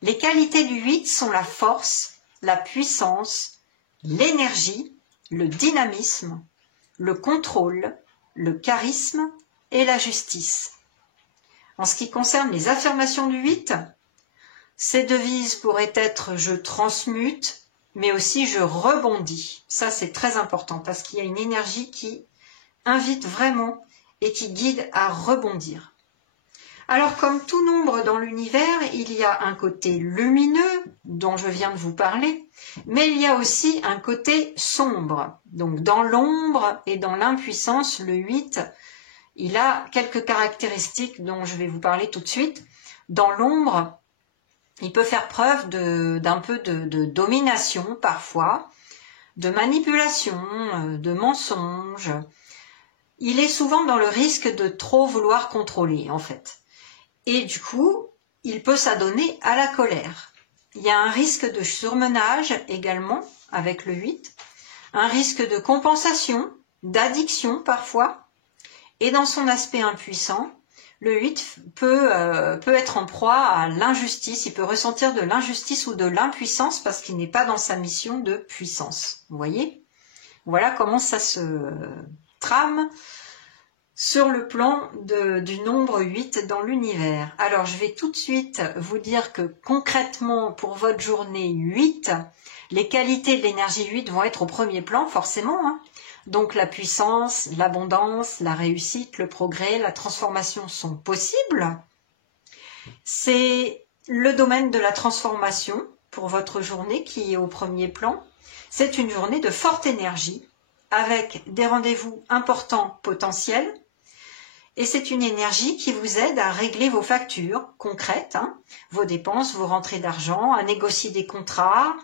Les qualités du 8 sont la force, la puissance, l'énergie, le dynamisme, le contrôle, le charisme et la justice. En ce qui concerne les affirmations du 8, ces devises pourraient être « je transmute », mais aussi « je rebondis ». Ça, c'est très important parce qu'il y a une énergie qui invite vraiment et qui guide à rebondir. Alors, comme tout nombre dans l'univers, il y a un côté lumineux, dont je viens de vous parler, mais il y a aussi un côté sombre. Donc, dans l'ombre et dans l'impuissance, le 8, il a quelques caractéristiques dont je vais vous parler tout de suite. Dans l'ombre, il peut faire preuve d'un peu de domination parfois, de manipulation, de mensonge. Il est souvent dans le risque de trop vouloir contrôler, en fait. Et du coup, il peut s'adonner à la colère. Il y a un risque de surmenage également avec le 8, un risque de compensation, d'addiction parfois, et dans son aspect impuissant, le 8 peut être en proie à l'injustice, il peut ressentir de l'injustice ou de l'impuissance parce qu'il n'est pas dans sa mission de puissance. Vous voyez? Voilà comment ça se trame sur le plan du nombre 8 dans l'univers. Alors, je vais tout de suite vous dire que concrètement, pour votre journée 8, les qualités de l'énergie 8 vont être au premier plan, forcément. Hein. Donc, la puissance, l'abondance, la réussite, le progrès, la transformation sont possibles. C'est le domaine de la transformation pour votre journée qui est au premier plan. C'est une journée de forte énergie avec des rendez-vous importants potentiels. Et c'est une énergie qui vous aide à régler vos factures concrètes, hein, vos dépenses, vos rentrées d'argent, à négocier des contrats,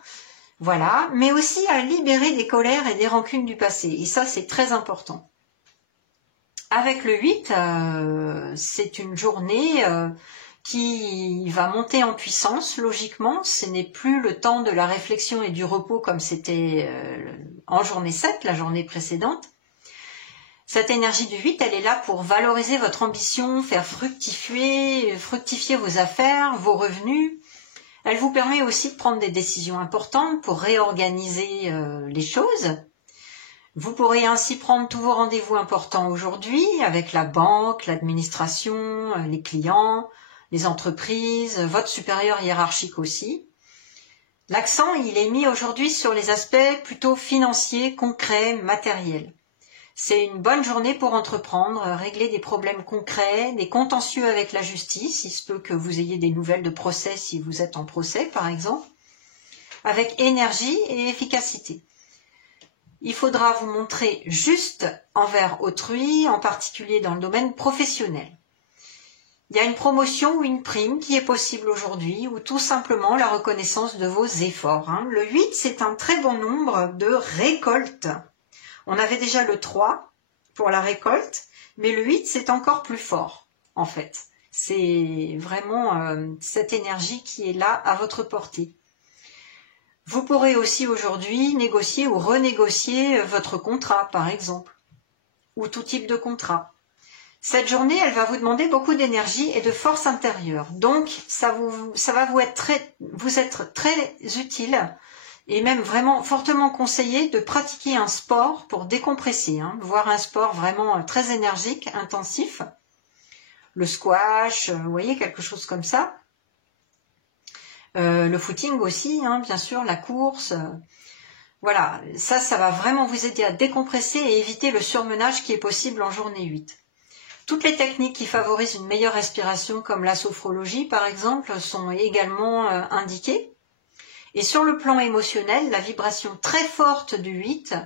voilà, mais aussi à libérer des colères et des rancunes du passé. Et ça, c'est très important. Avec le 8, c'est une journée qui va monter en puissance, logiquement. Ce n'est plus le temps de la réflexion et du repos comme c'était en journée 7, la journée précédente. Cette énergie du 8, elle est là pour valoriser votre ambition, faire fructifier vos affaires, vos revenus. Elle vous permet aussi de prendre des décisions importantes pour réorganiser les choses. Vous pourrez ainsi prendre tous vos rendez-vous importants aujourd'hui avec la banque, l'administration, les clients, les entreprises, votre supérieur hiérarchique aussi. L'accent, il est mis aujourd'hui sur les aspects plutôt financiers, concrets, matériels. C'est une bonne journée pour entreprendre, régler des problèmes concrets, des contentieux avec la justice. Il se peut que vous ayez des nouvelles de procès si vous êtes en procès, par exemple, avec énergie et efficacité. Il faudra vous montrer juste envers autrui, en particulier dans le domaine professionnel. Il y a une promotion ou une prime qui est possible aujourd'hui, ou tout simplement la reconnaissance de vos efforts. Le 8, c'est un très bon nombre de récoltes. On avait déjà le 3 pour la récolte, mais le 8, c'est encore plus fort, en fait. C'est vraiment cette énergie qui est là à votre portée. Vous pourrez aussi aujourd'hui négocier ou renégocier votre contrat, par exemple, ou tout type de contrat. Cette journée, elle va vous demander beaucoup d'énergie et de force intérieure. Donc, vous être très utile et même vraiment fortement conseillé de pratiquer un sport pour décompresser, voire un sport vraiment très énergique, intensif. Le squash, vous voyez, quelque chose comme ça. Le footing aussi, bien sûr, la course. Voilà, ça va vraiment vous aider à décompresser et éviter le surmenage qui est possible en journée 8. Toutes les techniques qui favorisent une meilleure respiration, comme la sophrologie par exemple, sont également indiquées. Et sur le plan émotionnel, la vibration très forte du 8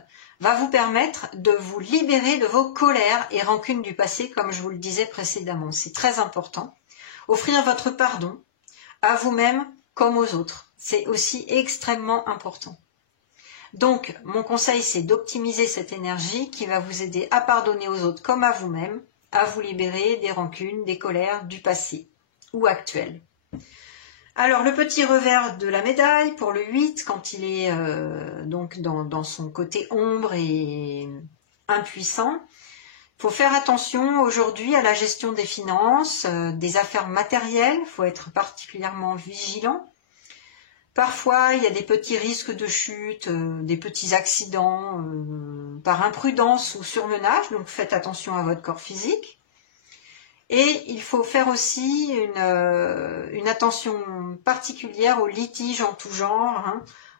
va vous permettre de vous libérer de vos colères et rancunes du passé, comme je vous le disais précédemment. C'est très important. Offrir votre pardon à vous-même comme aux autres. C'est aussi extrêmement important. Donc, mon conseil, c'est d'optimiser cette énergie qui va vous aider à pardonner aux autres comme à vous-même, à vous libérer des rancunes, des colères du passé ou actuel. Alors, le petit revers de la médaille pour le 8, quand il est donc dans son côté ombre et impuissant, il faut faire attention aujourd'hui à la gestion des finances, des affaires matérielles, il faut être particulièrement vigilant. Parfois, il y a des petits risques de chute, des petits accidents par imprudence ou surmenage, donc faites attention à votre corps physique. Et il faut faire aussi une attention particulière aux litiges en tout genre.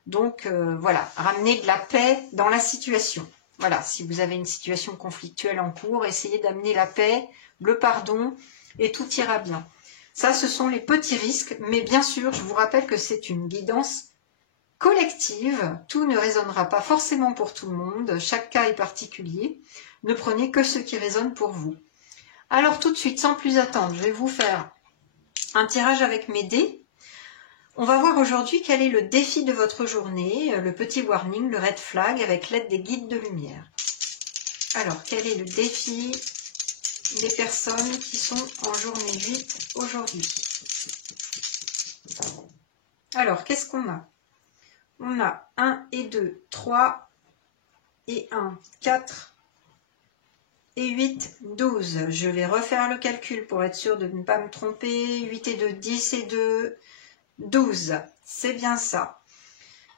Donc voilà, ramener de la paix dans la situation. Voilà, si vous avez une situation conflictuelle en cours, essayez d'amener la paix, le pardon, et tout ira bien. Ça, ce sont les petits risques, mais bien sûr, je vous rappelle que c'est une guidance collective. Tout ne résonnera pas forcément pour tout le monde. Chaque cas est particulier. Ne prenez que ce qui résonne pour vous. Alors tout de suite, sans plus attendre, je vais vous faire un tirage avec mes dés. On va voir aujourd'hui quel est le défi de votre journée, le petit warning, le red flag, avec l'aide des guides de lumière. Alors, quel est le défi des personnes qui sont en journée 8 aujourd'hui? Alors, qu'est-ce qu'on a? On a 1 et 2, 3 et 1, 4 et 8, 12. Je vais refaire le calcul pour être sûr de ne pas me tromper. 8 et 2, 10 et 2, 12. C'est bien ça.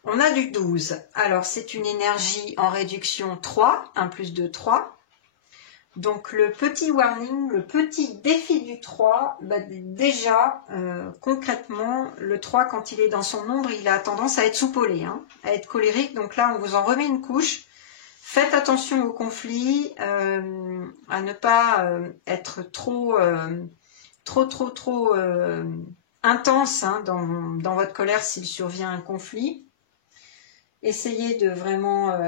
On a du 12. Alors, c'est une énergie en réduction 3, 1 plus 2, 3. Donc, le petit warning, le petit défi du 3, déjà, concrètement, le 3, quand il est dans son ombre, il a tendance à être soupolé, à être colérique. Donc là, on vous en remet une couche. Faites attention au conflit, à ne pas être trop intense dans votre colère s'il survient un conflit. Essayez de vraiment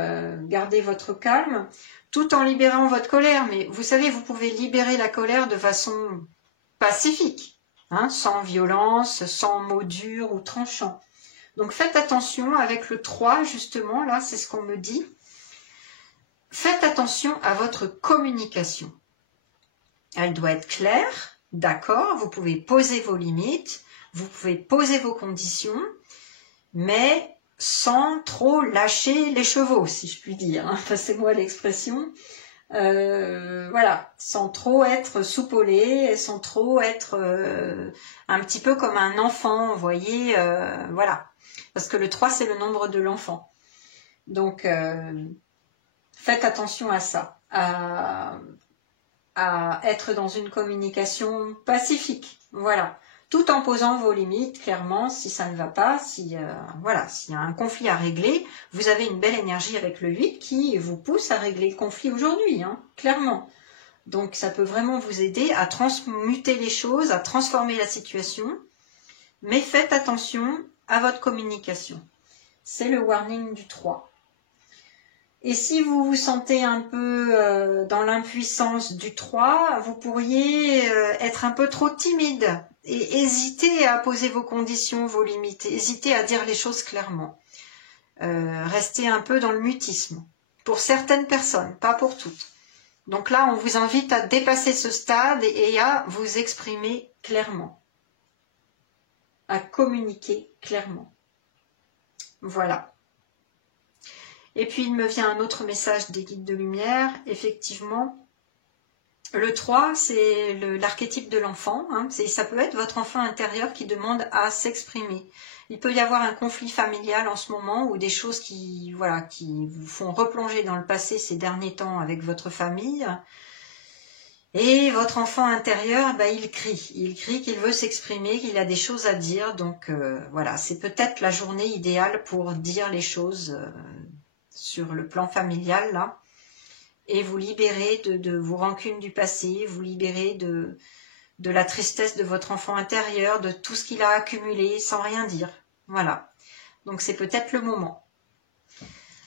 garder votre calme, tout en libérant votre colère. Mais vous savez, vous pouvez libérer la colère de façon pacifique, sans violence, sans mots durs ou tranchants. Donc faites attention avec le 3, justement, là, c'est ce qu'on me dit. Faites attention à votre communication. Elle doit être claire, d'accord, vous pouvez poser vos limites, vous pouvez poser vos conditions, mais sans trop lâcher les chevaux, si je puis dire. Passez-moi l'expression. Voilà, sans trop être soupolé, sans trop être un petit peu comme un enfant, vous voyez, voilà. Parce que le 3, c'est le nombre de l'enfant. Donc, faites attention à ça, à être dans une communication pacifique, voilà, tout en posant vos limites, clairement, si ça ne va pas, voilà, s'il y a un conflit à régler, vous avez une belle énergie avec le 8 qui vous pousse à régler le conflit aujourd'hui, clairement. Donc ça peut vraiment vous aider à transmuter les choses, à transformer la situation, mais faites attention à votre communication. C'est le warning du 3. Et si vous vous sentez un peu dans l'impuissance du 3, vous pourriez être un peu trop timide et hésiter à poser vos conditions, vos limites, hésiter à dire les choses clairement. Rester un peu dans le mutisme. Pour certaines personnes, pas pour toutes. Donc là, on vous invite à dépasser ce stade et à vous exprimer clairement. À communiquer clairement. Voilà. Et puis, il me vient un autre message des guides de lumière. Effectivement, le 3, c'est l'archétype de l'enfant. Hein. Ça peut être votre enfant intérieur qui demande à s'exprimer. Il peut y avoir un conflit familial en ce moment ou des choses qui vous font replonger dans le passé ces derniers temps avec votre famille. Et votre enfant intérieur, il crie. Il crie qu'il veut s'exprimer, qu'il a des choses à dire. Donc voilà, c'est peut-être la journée idéale pour dire les choses sur le plan familial, là. Et vous libérer de vos rancunes du passé, vous libérer de la tristesse de votre enfant intérieur, de tout ce qu'il a accumulé sans rien dire. Voilà. Donc c'est peut-être le moment.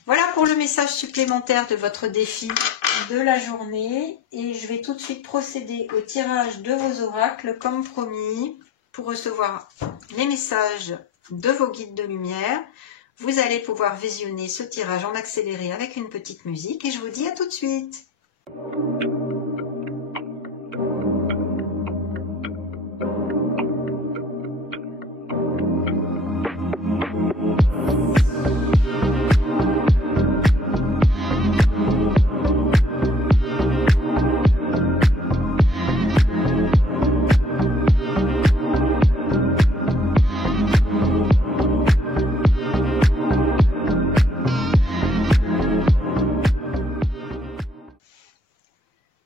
Voilà pour le message supplémentaire de votre défi de la journée. Et je vais tout de suite procéder au tirage de vos oracles comme promis pour recevoir les messages de vos guides de lumière. Vous allez pouvoir visionner ce tirage en accéléré avec une petite musique et je vous dis à tout de suite.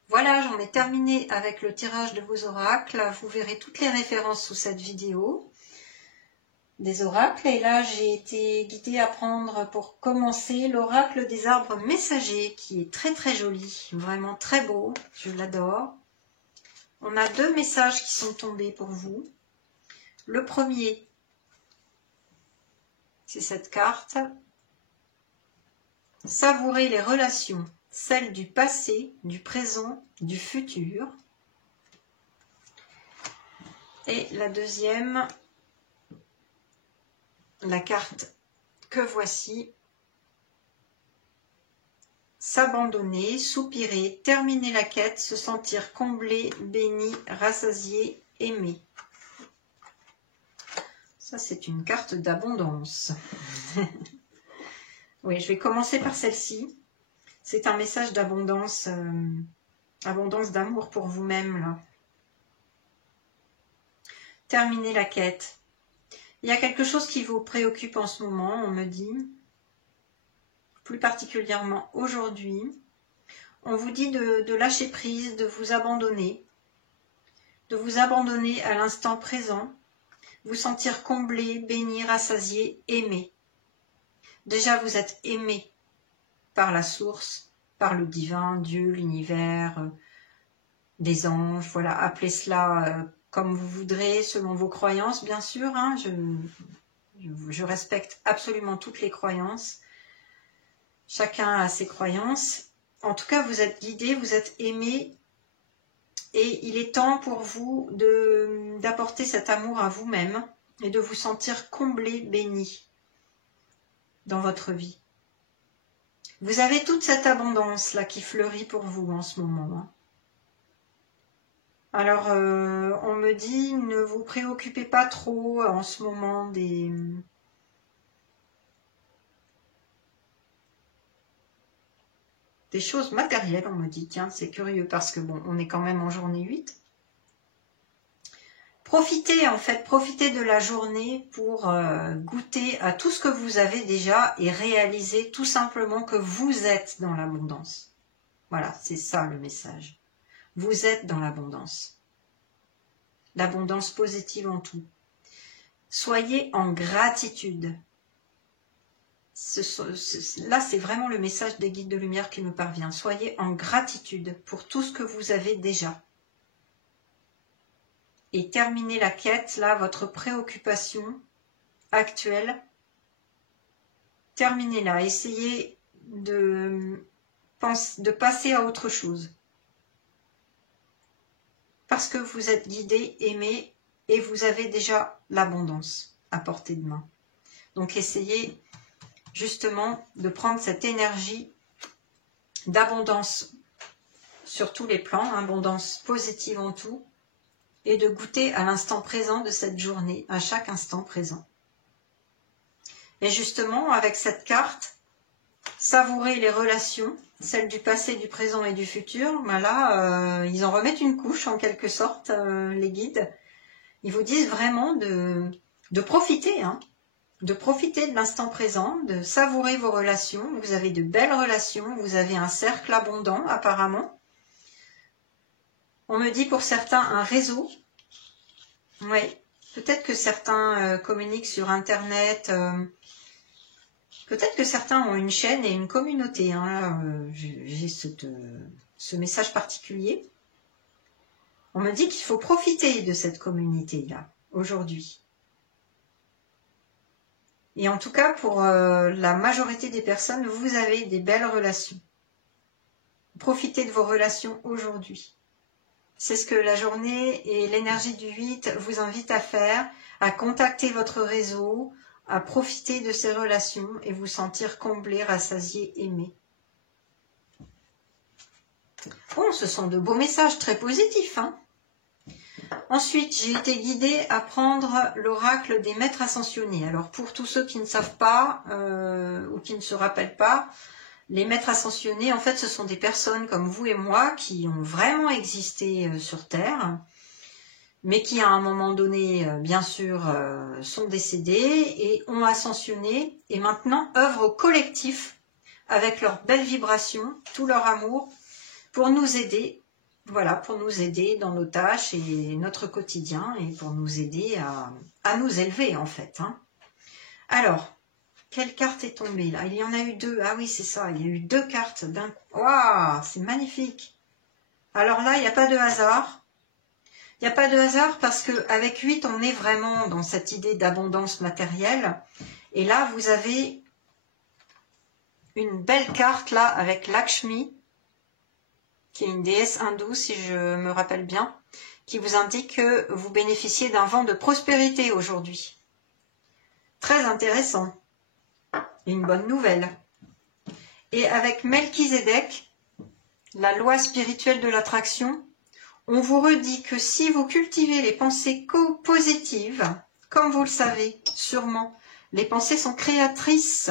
Voilà, j'en ai terminé avec le tirage de vos oracles. Vous verrez toutes les références sous cette vidéo des oracles. Et là, j'ai été guidée à prendre pour commencer l'oracle des arbres messagers qui est très très joli, vraiment très beau, je l'adore. On a 2 messages qui sont tombés pour vous. Le premier, c'est cette carte. Savourer les relations, celles du passé, du présent, du futur. Et la deuxième, la carte que voici. S'abandonner, soupirer, terminer la quête, se sentir comblé, béni, rassasié, aimé. Ça, c'est une carte d'abondance. Oui, je vais commencer par celle-ci. C'est un message d'abondance, abondance d'amour pour vous-même, là. Terminer la quête. Il y a quelque chose qui vous préoccupe en ce moment, on me dit. Plus particulièrement aujourd'hui. On vous dit de lâcher prise, de vous abandonner. De vous abandonner à l'instant présent. Vous sentir comblé, béni, rassasié, aimé. Déjà, vous êtes aimé par la source, par le divin, Dieu, l'univers, des anges, voilà, appelez cela comme vous voudrez, selon vos croyances, bien sûr, hein, je respecte absolument toutes les croyances, chacun a ses croyances, en tout cas, vous êtes guidé, vous êtes aimé, et il est temps pour vous d'apporter cet amour à vous-même, et de vous sentir comblé, béni, dans votre vie. Vous avez toute cette abondance là qui fleurit pour vous en ce moment. Hein. Alors, on me dit, ne vous préoccupez pas trop en ce moment des choses matérielles, on me dit. Tiens, c'est curieux parce que bon, on est quand même en journée 8. Profitez en fait, profitez de la journée pour goûter à tout ce que vous avez déjà et réaliser tout simplement que vous êtes dans l'abondance. Voilà, c'est ça le message. Vous êtes dans l'abondance. L'abondance positive en tout. Soyez en gratitude. Là, c'est vraiment le message des guides de lumière qui me parvient. Soyez en gratitude pour tout ce que vous avez déjà. Et terminez la quête, là, votre préoccupation actuelle. Terminez-la. Essayez de passer à autre chose. Parce que vous êtes guidé, aimé, et vous avez déjà l'abondance à portée de main. Donc essayez justement de prendre cette énergie d'abondance sur tous les plans, abondance positive en tout, et de goûter à l'instant présent de cette journée, à chaque instant présent. Et justement, avec cette carte, savourer les relations, celles du passé, du présent et du futur, ben là, ils en remettent une couche en quelque sorte, les guides. Ils vous disent vraiment de profiter, hein, de profiter de l'instant présent, de savourer vos relations. Vous avez de belles relations, vous avez un cercle abondant apparemment. On me dit pour certains un réseau. Oui, peut-être que certains communiquent sur Internet. Peut-être que certains ont une chaîne et une communauté. Hein. J'ai ce message particulier. On me dit qu'il faut profiter de cette communauté-là, aujourd'hui. Et en tout cas, pour la majorité des personnes, vous avez des belles relations. Profitez de vos relations aujourd'hui. C'est ce que la journée et l'énergie du 8 vous invitent à faire, à contacter votre réseau, à profiter de ces relations et vous sentir comblé, rassasié, aimé. Bon, ce sont de beaux messages très positifs. Hein. Ensuite, j'ai été guidée à prendre l'oracle des maîtres ascensionnés. Alors, pour tous ceux qui ne savent pas ou qui ne se rappellent pas, les maîtres ascensionnés, en fait, ce sont des personnes comme vous et moi qui ont vraiment existé sur Terre, mais qui, à un moment donné, bien sûr, sont décédés et ont ascensionné et maintenant œuvrent au collectif avec leurs belles vibrations, tout leur amour, pour nous aider, voilà, pour nous aider dans nos tâches et notre quotidien et pour nous aider à nous élever, en fait. Hein. Alors, quelle carte est tombée là? Il y en a eu deux. Ah oui, c'est ça. Il y a eu deux cartes d'un coup. Waouh, c'est magnifique. Alors là, il n'y a pas de hasard. Il n'y a pas de hasard parce qu'avec 8, on est vraiment dans cette idée d'abondance matérielle. Et là, vous avez une belle carte là avec Lakshmi, qui est une déesse hindoue, si je me rappelle bien, qui vous indique que vous bénéficiez d'un vent de prospérité aujourd'hui. Très intéressant. Une bonne nouvelle. Et avec Melchizedek, la loi spirituelle de l'attraction, on vous redit que si vous cultivez les pensées positives, comme vous le savez sûrement, les pensées sont créatrices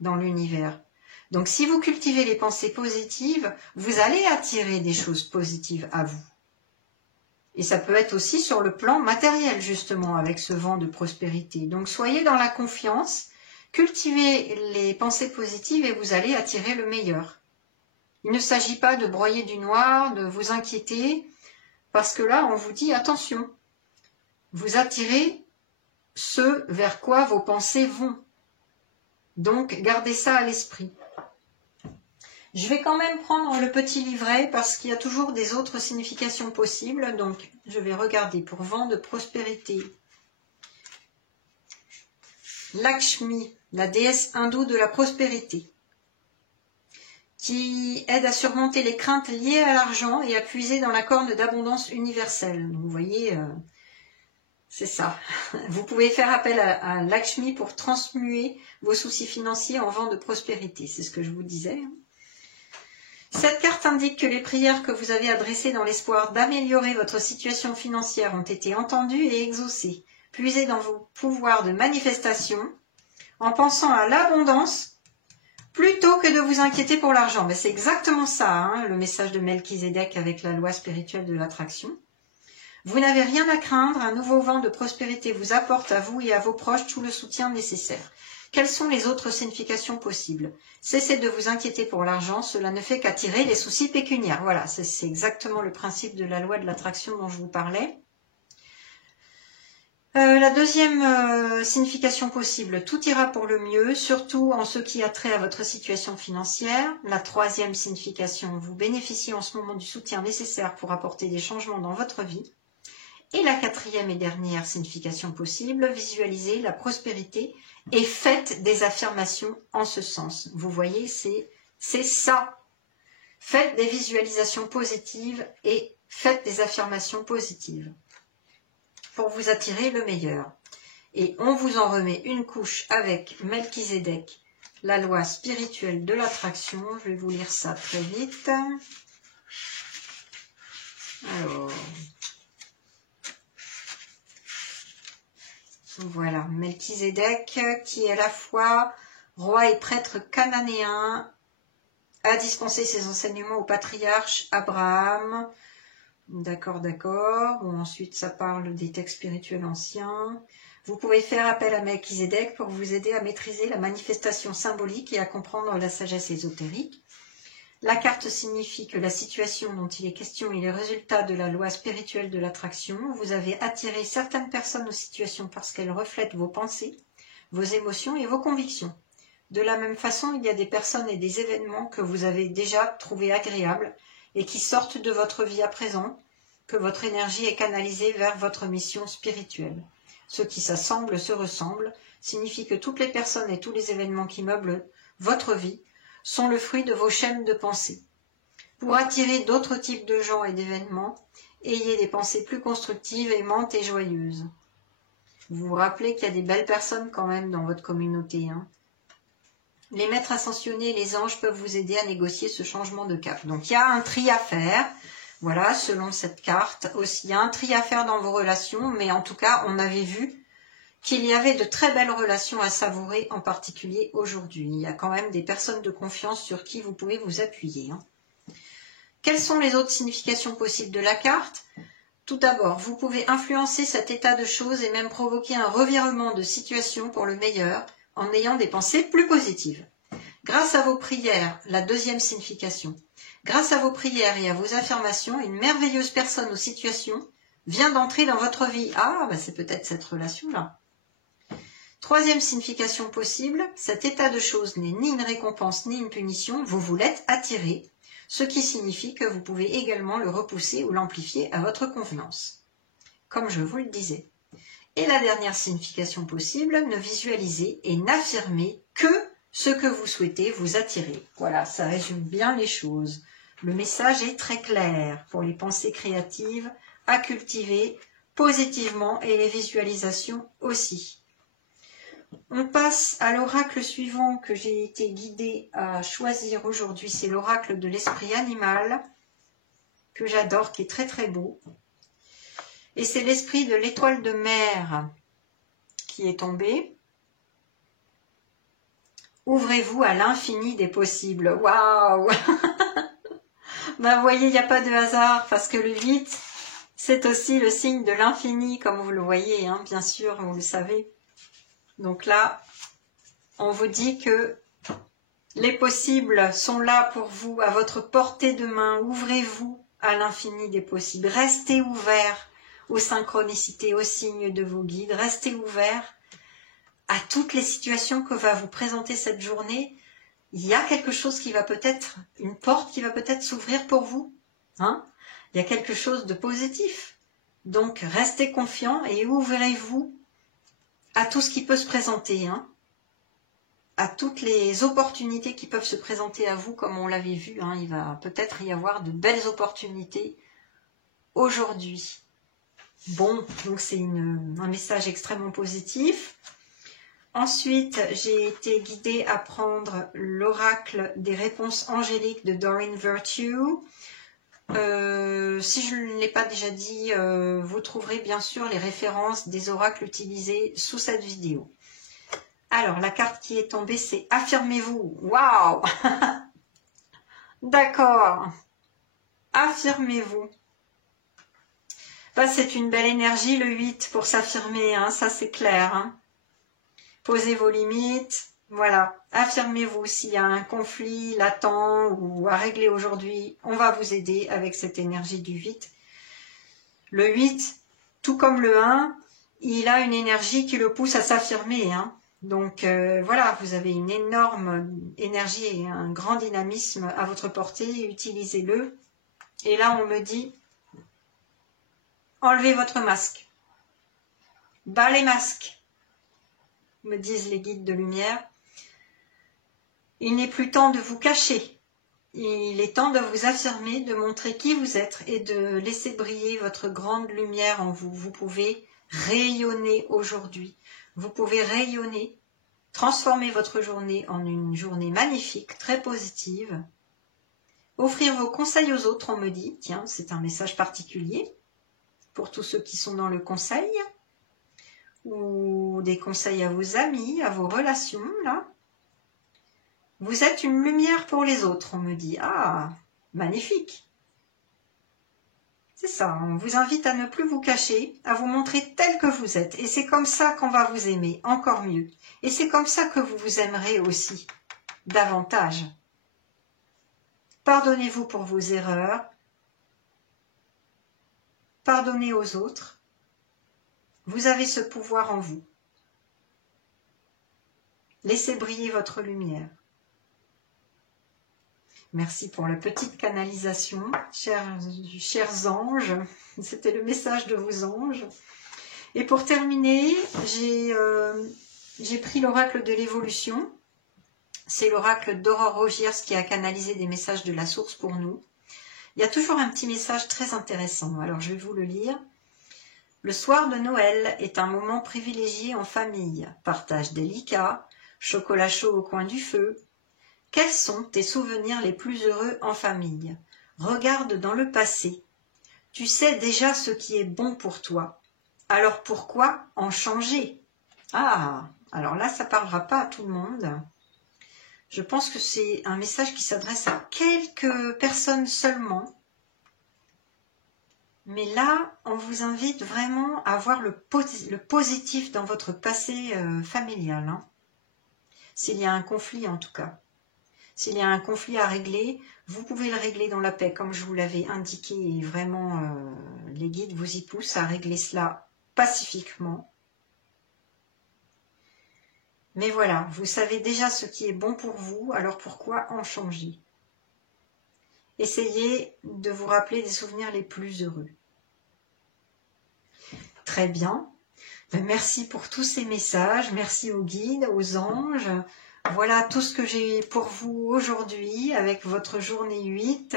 dans l'univers. Donc si vous cultivez les pensées positives, vous allez attirer des choses positives à vous. Et ça peut être aussi sur le plan matériel, justement, avec ce vent de prospérité. Donc soyez dans la confiance. Cultivez les pensées positives et vous allez attirer le meilleur. Il ne s'agit pas de broyer du noir, de vous inquiéter, parce que là, on vous dit attention, vous attirez ce vers quoi vos pensées vont. Donc, gardez ça à l'esprit. Je vais quand même prendre le petit livret parce qu'il y a toujours des autres significations possibles. Donc, je vais regarder pour vent de prospérité. Lakshmi, la déesse hindoue de la prospérité, qui aide à surmonter les craintes liées à l'argent et à puiser dans la corne d'abondance universelle. Donc, vous voyez, c'est ça. Vous pouvez faire appel à Lakshmi pour transmuer vos soucis financiers en vent de prospérité. C'est ce que je vous disais. Cette carte indique que les prières que vous avez adressées dans l'espoir d'améliorer votre situation financière ont été entendues et exaucées. Puisez dans vos pouvoirs de manifestation en pensant à l'abondance plutôt que de vous inquiéter pour l'argent. Mais c'est exactement ça, hein, le message de Melchizedek avec la loi spirituelle de l'attraction. Vous n'avez rien à craindre, un nouveau vent de prospérité vous apporte à vous et à vos proches tout le soutien nécessaire. Quelles sont les autres significations possibles? Cessez de vous inquiéter pour l'argent, cela ne fait qu'attirer les soucis pécuniaires. Voilà, c'est exactement le principe de la loi de l'attraction dont je vous parlais. La deuxième signification possible, tout ira pour le mieux, surtout en ce qui a trait à votre situation financière. La troisième signification, vous bénéficiez en ce moment du soutien nécessaire pour apporter des changements dans votre vie. Et la quatrième et dernière signification possible, visualisez la prospérité et faites des affirmations en ce sens. Vous voyez, c'est C'est ça. Faites des visualisations positives et faites des affirmations positives pour vous attirer le meilleur. Et on vous en remet une couche avec Melchizedek, la loi spirituelle de l'attraction. Je vais vous lire ça très vite. Alors, voilà, Melchizedek qui est à la fois roi et prêtre cananéen, a dispensé ses enseignements au patriarche Abraham. D'accord, d'accord. Bon, ensuite, ça parle des textes spirituels anciens. Vous pouvez faire appel à Melchizedek pour vous aider à maîtriser la manifestation symbolique et à comprendre la sagesse ésotérique. La carte signifie que la situation dont il est question est le résultat de la loi spirituelle de l'attraction. Vous avez attiré certaines personnes aux situations parce qu'elles reflètent vos pensées, vos émotions et vos convictions. De la même façon, il y a des personnes et des événements que vous avez déjà trouvés agréables et qui sortent de votre vie à présent, que votre énergie est canalisée vers votre mission spirituelle. Ce qui s'assemble se ressemble signifie que toutes les personnes et tous les événements qui meublent votre vie sont le fruit de vos chaînes de pensée. Pour attirer d'autres types de gens et d'événements, ayez des pensées plus constructives, aimantes et joyeuses. Vous vous rappelez qu'il y a des belles personnes quand même dans votre communauté, hein. Les maîtres ascensionnés et les anges peuvent vous aider à négocier ce changement de cap. Donc il y a un tri à faire, voilà, selon cette carte aussi. Il y a un tri à faire dans vos relations, mais en tout cas, on avait vu qu'il y avait de très belles relations à savourer, en particulier aujourd'hui. Il y a quand même des personnes de confiance sur qui vous pouvez vous appuyer, hein. Quelles sont les autres significations possibles de la carte? Tout d'abord, vous pouvez influencer cet état de choses et même provoquer un revirement de situation pour le meilleur en ayant des pensées plus positives. Grâce à vos prières, la deuxième signification, grâce à vos prières et à vos affirmations, une merveilleuse personne ou situation vient d'entrer dans votre vie. Ah, c'est peut-être cette relation-là. Troisième signification possible, cet état de choses n'est ni une récompense ni une punition, vous vous l'êtes attiré, ce qui signifie que vous pouvez également le repousser ou l'amplifier à votre convenance, comme je vous le disais. Et la dernière signification possible, ne visualisez et n'affirmez que ce que vous souhaitez vous attirer. Voilà, ça résume bien les choses. Le message est très clair pour les pensées créatives à cultiver positivement et les visualisations aussi. On passe à l'oracle suivant que j'ai été guidée à choisir aujourd'hui. C'est l'oracle de l'esprit animal que j'adore, qui est très très beau. Et c'est l'esprit de l'étoile de mer qui est tombé. Ouvrez-vous à l'infini des possibles. Waouh. Vous voyez, il n'y a pas de hasard parce que le 8, c'est aussi le signe de l'infini, comme vous le voyez, hein, bien sûr, vous le savez. Donc là, on vous dit que les possibles sont là pour vous, à votre portée de main. Ouvrez-vous à l'infini des possibles. Restez ouverts aux synchronicités, aux signes de vos guides. Restez ouverts à toutes les situations que va vous présenter cette journée. Il y a quelque chose qui va peut-être, une porte qui va peut-être s'ouvrir pour vous, hein. Il y a quelque chose de positif. Donc, restez confiants et ouvrez-vous à tout ce qui peut se présenter, hein. À toutes les opportunités qui peuvent se présenter à vous, comme on l'avait vu, hein. Il va peut-être y avoir de belles opportunités aujourd'hui. Bon, donc c'est un message extrêmement positif. Ensuite, j'ai été guidée à prendre l'oracle des réponses angéliques de Doreen Virtue. Si je ne l'ai pas déjà dit, vous trouverez bien sûr les références des oracles utilisés sous cette vidéo. Alors, la carte qui est tombée, c'est « Affirmez-vous ». Waouh. D'accord. Affirmez-vous. C'est une belle énergie, le 8, pour s'affirmer, hein, ça c'est clair, hein. Posez vos limites, voilà. Affirmez-vous s'il y a un conflit latent ou à régler aujourd'hui, on va vous aider avec cette énergie du 8. Le 8, tout comme le 1, il a une énergie qui le pousse à s'affirmer, hein. Donc voilà, vous avez une énorme énergie et un grand dynamisme à votre portée, utilisez-le. Et là, on me dit, enlevez votre masque. Bas les masques, me disent les guides de lumière. Il n'est plus temps de vous cacher. Il est temps de vous affirmer, de montrer qui vous êtes et de laisser briller votre grande lumière en vous. Vous pouvez rayonner aujourd'hui. Vous pouvez rayonner, transformer votre journée en une journée magnifique, très positive. Offrir vos conseils aux autres, on me dit. Tiens, c'est un message particulier pour tous ceux qui sont dans le conseil. Ou des conseils à vos amis, à vos relations, là. Vous êtes une lumière pour les autres, on me dit. Ah, magnifique. C'est ça, on vous invite à ne plus vous cacher, à vous montrer tel que vous êtes. Et c'est comme ça qu'on va vous aimer, encore mieux. Et c'est comme ça que vous vous aimerez aussi, davantage. Pardonnez-vous pour vos erreurs. Pardonnez aux autres. Vous avez ce pouvoir en vous. Laissez briller votre lumière. Merci pour la petite canalisation, chers anges. C'était le message de vos anges. Et pour terminer, j'ai pris l'oracle de l'évolution. C'est l'oracle d'Aurore Rogiers qui a canalisé des messages de la source pour nous. Il y a toujours un petit message très intéressant. Alors je vais vous le lire. Le soir de Noël est un moment privilégié en famille. Partage délicat, chocolat chaud au coin du feu. Quels sont tes souvenirs les plus heureux en famille? Regarde dans le passé. Tu sais déjà ce qui est bon pour toi. Alors pourquoi en changer? Ah, alors là, ça ne parlera pas à tout le monde. Je pense que c'est un message qui s'adresse à quelques personnes seulement. Mais là, on vous invite vraiment à voir le positif dans votre passé familial. Hein. S'il y a un conflit en tout cas. S'il y a un conflit à régler, vous pouvez le régler dans la paix, comme je vous l'avais indiqué. Et vraiment, les guides vous y poussent à régler cela pacifiquement. Mais voilà, vous savez déjà ce qui est bon pour vous, alors pourquoi en changer? Essayez de vous rappeler des souvenirs les plus heureux. Très bien. Merci pour tous ces messages. Merci aux guides, aux anges. Voilà tout ce que j'ai pour vous aujourd'hui avec votre journée 8.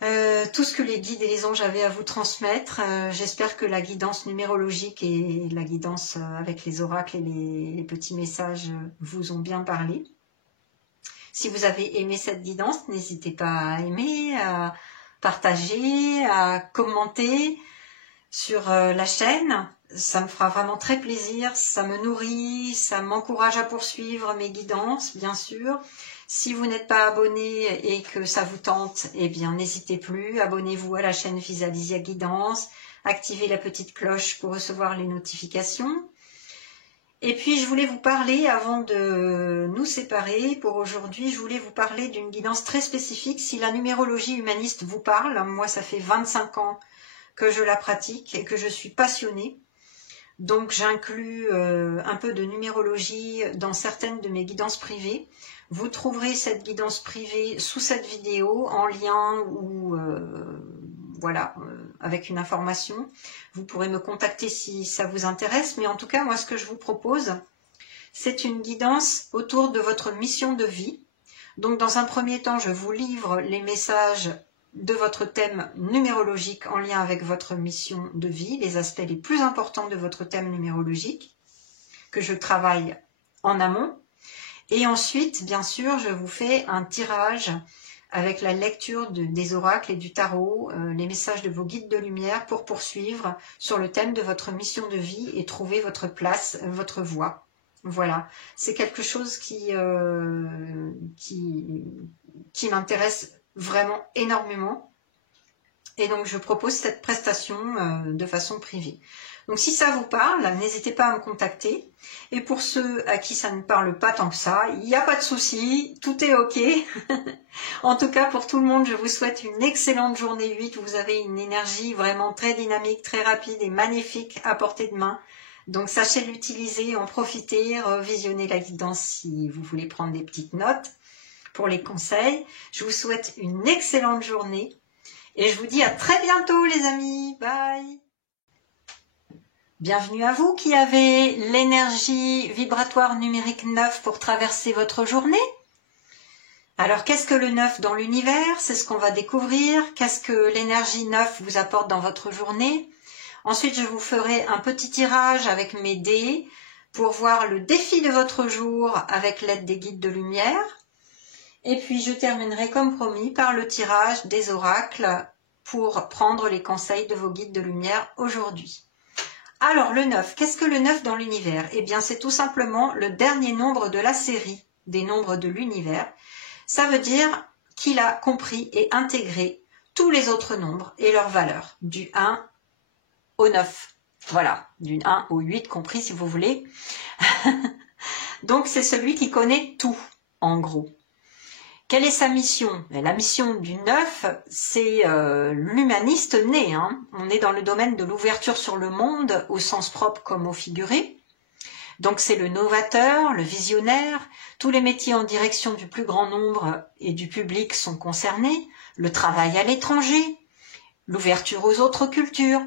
Tout ce que les guides et les anges avaient à vous transmettre. J'espère que la guidance numérologique et la guidance avec les oracles et les petits messages vous ont bien parlé. Si vous avez aimé cette guidance, n'hésitez pas à aimer, à partager, à commenter sur la chaîne. Ça me fera vraiment très plaisir, ça me nourrit, ça m'encourage à poursuivre mes guidances, bien sûr. Si vous n'êtes pas abonné et que ça vous tente, eh bien n'hésitez plus, abonnez-vous à la chaîne Visalisia Guidance, activez la petite cloche pour recevoir les notifications. Et puis je voulais vous parler, avant de nous séparer pour aujourd'hui, je voulais vous parler d'une guidance très spécifique. Si la numérologie humaniste vous parle, moi ça fait 25 ans que je la pratique et que je suis passionnée. Donc j'inclus un peu de numérologie dans certaines de mes guidances privées. Vous trouverez cette guidance privée sous cette vidéo en lien ou voilà, avec une information. Vous pourrez me contacter si ça vous intéresse. Mais en tout cas, moi ce que je vous propose, c'est une guidance autour de votre mission de vie. Donc dans un premier temps, je vous livre les messages de votre thème numérologique en lien avec votre mission de vie, les aspects les plus importants de votre thème numérologique, que je travaille en amont. Et ensuite, bien sûr, je vous fais un tirage avec la lecture des oracles et du tarot, les messages de vos guides de lumière pour poursuivre sur le thème de votre mission de vie et trouver votre place, votre voie. Voilà, c'est quelque chose qui m'intéresse vraiment énormément. Et donc, je propose cette prestation de façon privée. Donc, si ça vous parle, n'hésitez pas à me contacter. Et pour ceux à qui ça ne parle pas tant que ça, il n'y a pas de souci, tout est OK. En tout cas, pour tout le monde, je vous souhaite une excellente journée 8. Vous avez une énergie vraiment très dynamique, très rapide et magnifique à portée de main. Donc, sachez l'utiliser, en profiter, revisionner la guidance si vous voulez prendre des petites notes pour les conseils. Je vous souhaite une excellente journée. Et je vous dis à très bientôt les amis. Bye. Bienvenue à vous qui avez l'énergie vibratoire numérique 9 pour traverser votre journée. Alors, qu'est-ce que le 9 dans l'univers? C'est ce qu'on va découvrir. Qu'est-ce que l'énergie 9 vous apporte dans votre journée? Ensuite, je vous ferai un petit tirage avec mes dés pour voir le défi de votre jour avec l'aide des guides de lumière. Et puis, je terminerai comme promis par le tirage des oracles pour prendre les conseils de vos guides de lumière aujourd'hui. Alors, le 9, qu'est-ce que le 9 dans l'univers? Eh bien, c'est tout simplement le dernier nombre de la série des nombres de l'univers. Ça veut dire qu'il a compris et intégré tous les autres nombres et leurs valeurs, du 1 au 9. Voilà, du 1 au 8 compris si vous voulez. Donc c'est celui qui connaît tout, en gros. Quelle est sa mission? La mission du 9, c'est l'humaniste né. On est dans le domaine de l'ouverture sur le monde, au sens propre comme au figuré. Donc c'est le novateur, le visionnaire, tous les métiers en direction du plus grand nombre et du public sont concernés, le travail à l'étranger, l'ouverture aux autres cultures.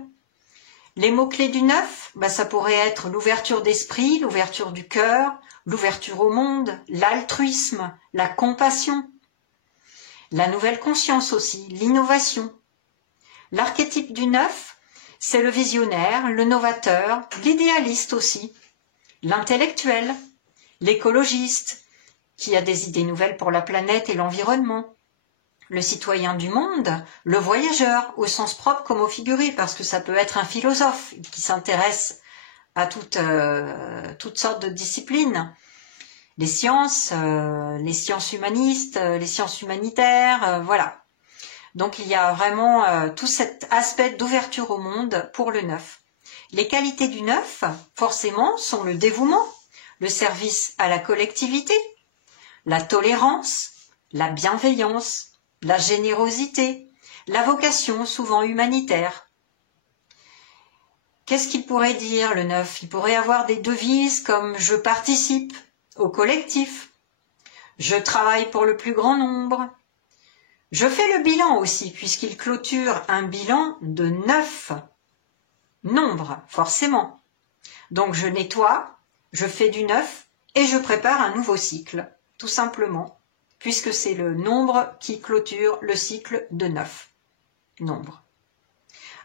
Les mots-clés du 9, ça pourrait être l'ouverture d'esprit, l'ouverture du cœur, l'ouverture au monde, l'altruisme, la compassion, la nouvelle conscience aussi, l'innovation. L'archétype du 9, c'est le visionnaire, le novateur, l'idéaliste aussi. L'intellectuel, l'écologiste, qui a des idées nouvelles pour la planète et l'environnement, le citoyen du monde, le voyageur, au sens propre comme au figuré, parce que ça peut être un philosophe qui s'intéresse à toutes sortes de disciplines, les sciences humanistes, les sciences humanitaires, voilà. Donc il y a vraiment tout cet aspect d'ouverture au monde pour le 9. Les qualités du 9, forcément, sont le dévouement, le service à la collectivité, la tolérance, la bienveillance, la générosité, la vocation souvent humanitaire. Qu'est-ce qu'il pourrait dire le 9? Il pourrait avoir des devises comme « je participe au collectif »,« je travaille pour le plus grand nombre », je fais le bilan aussi puisqu'il clôture un bilan de 9 nombres, forcément. Donc je nettoie, je fais du 9 et je prépare un nouveau cycle, tout simplement, puisque c'est le nombre qui clôture le cycle de 9 nombres.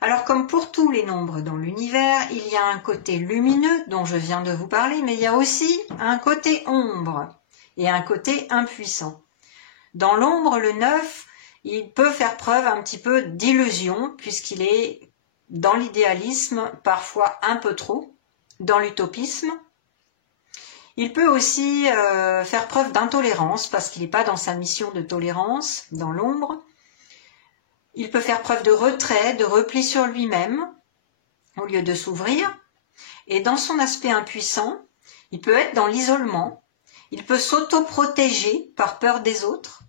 Alors comme pour tous les nombres dans l'univers, il y a un côté lumineux dont je viens de vous parler, mais il y a aussi un côté ombre et un côté impuissant. Dans l'ombre, le 9, il peut faire preuve un petit peu d'illusion puisqu'il est dans l'idéalisme, parfois un peu trop, dans l'utopisme. Il peut aussi faire preuve d'intolérance parce qu'il n'est pas dans sa mission de tolérance, dans l'ombre. Il peut faire preuve de retrait, de repli sur lui-même, au lieu de s'ouvrir. Et dans son aspect impuissant, il peut être dans l'isolement. Il peut s'auto-protéger par peur des autres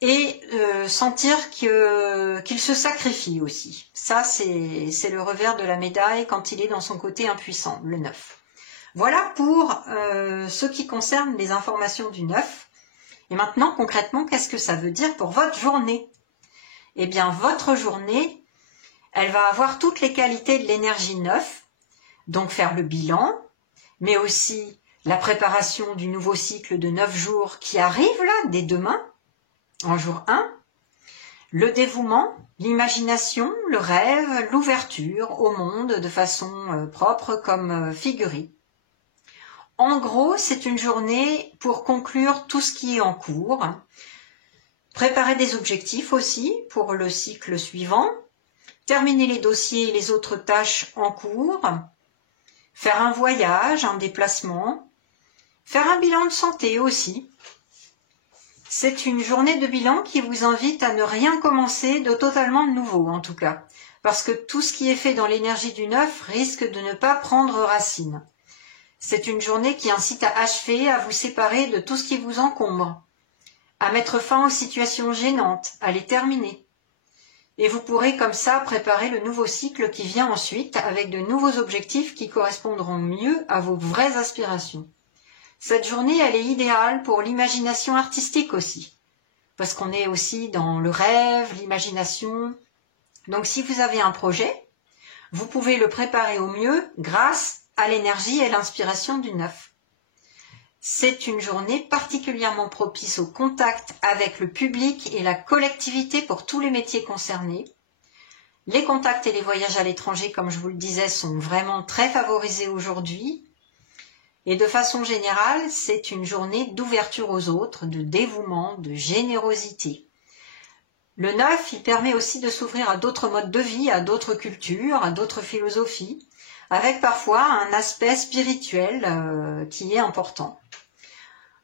et sentir qu'il se sacrifie aussi. Ça, c'est le revers de la médaille quand il est dans son côté impuissant, le 9. Voilà pour ce qui concerne les informations du 9. Et maintenant, concrètement, qu'est-ce que ça veut dire pour votre journée? Eh bien, votre journée, elle va avoir toutes les qualités de l'énergie 9, donc faire le bilan, mais aussi la préparation du nouveau cycle de 9 jours qui arrive là, dès demain, en jour 1, le dévouement, l'imagination, le rêve, l'ouverture au monde de façon propre comme figurée. En gros, c'est une journée pour conclure tout ce qui est en cours, préparer des objectifs aussi pour le cycle suivant, terminer les dossiers et les autres tâches en cours, faire un voyage, un déplacement, faire un bilan de santé aussi. C'est une journée de bilan qui vous invite à ne rien commencer de totalement nouveau en tout cas, parce que tout ce qui est fait dans l'énergie du 9 risque de ne pas prendre racine. C'est une journée qui incite à achever, à vous séparer de tout ce qui vous encombre, à mettre fin aux situations gênantes, à les terminer. Et vous pourrez comme ça préparer le nouveau cycle qui vient ensuite avec de nouveaux objectifs qui correspondront mieux à vos vraies aspirations. Cette journée, elle est idéale pour l'imagination artistique aussi, parce qu'on est aussi dans le rêve, l'imagination. Donc si vous avez un projet, vous pouvez le préparer au mieux grâce à l'énergie et l'inspiration du 9. C'est une journée particulièrement propice au contact avec le public et la collectivité pour tous les métiers concernés. Les contacts et les voyages à l'étranger, comme je vous le disais, sont vraiment très favorisés aujourd'hui. Et de façon générale, c'est une journée d'ouverture aux autres, de dévouement, de générosité. Le 9, il permet aussi de s'ouvrir à d'autres modes de vie, à d'autres cultures, à d'autres philosophies, avec parfois un aspect spirituel qui est important.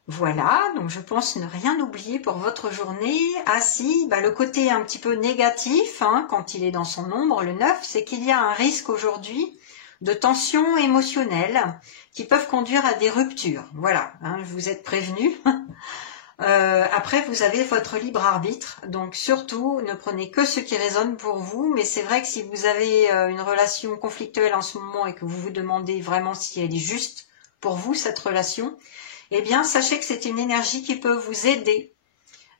Voilà, donc je pense ne rien oublier pour votre journée. Ah si, le côté un petit peu négatif, quand il est dans son ombre, le 9, c'est qu'il y a un risque aujourd'hui de tensions émotionnelles qui peuvent conduire à des ruptures. Voilà, vous êtes prévenus. Après, vous avez votre libre arbitre, donc surtout, ne prenez que ce qui résonne pour vous, mais c'est vrai que si vous avez une relation conflictuelle en ce moment et que vous vous demandez vraiment si elle est juste pour vous, cette relation, eh bien, sachez que c'est une énergie qui peut vous aider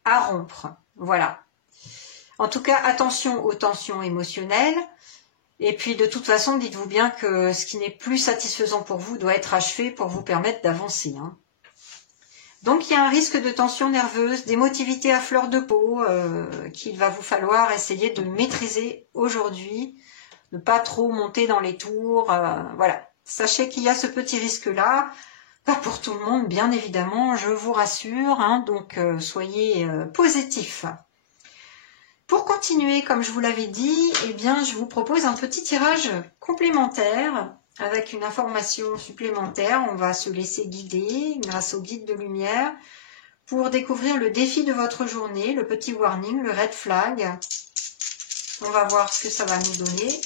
à rompre. Voilà. En tout cas, attention aux tensions émotionnelles. Et puis, de toute façon, dites-vous bien que ce qui n'est plus satisfaisant pour vous doit être achevé pour vous permettre d'avancer. Donc, il y a un risque de tension nerveuse, d'émotivité à fleur de peau qu'il va vous falloir essayer de maîtriser aujourd'hui. Ne pas trop monter dans les tours. Voilà. Sachez qu'il y a ce petit risque-là. Pas pour tout le monde, bien évidemment, je vous rassure, donc soyez positifs. Pour continuer, comme je vous l'avais dit, eh bien, je vous propose un petit tirage complémentaire avec une information supplémentaire. On va se laisser guider grâce au guide de lumière pour découvrir le défi de votre journée, le petit warning, le red flag. On va voir ce que ça va nous donner.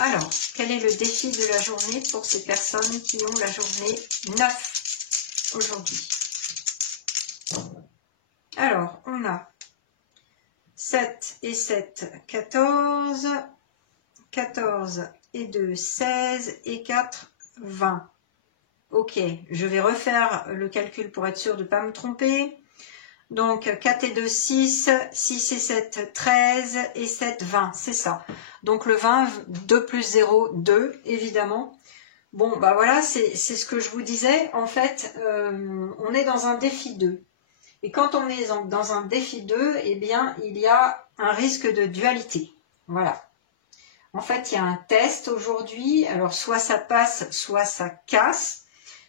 Alors, quel est le défi de la journée pour ces personnes qui ont la journée 9 aujourd'hui? Alors, on a 7 et 7, 14, 14 et 2, 16 et 4, 20. Ok, je vais refaire le calcul pour être sûr de ne pas me tromper. Donc, 4 et 2, 6, 6 et 7, 13 et 7, 20, c'est ça. Donc, le 20, 2 plus 0, 2, évidemment. Bon, voilà, c'est ce que je vous disais. En fait, on est dans un défi 2. Et quand on est dans un défi 2, eh bien, il y a un risque de dualité. Voilà. En fait, il y a un test aujourd'hui. Alors, soit ça passe, soit ça casse.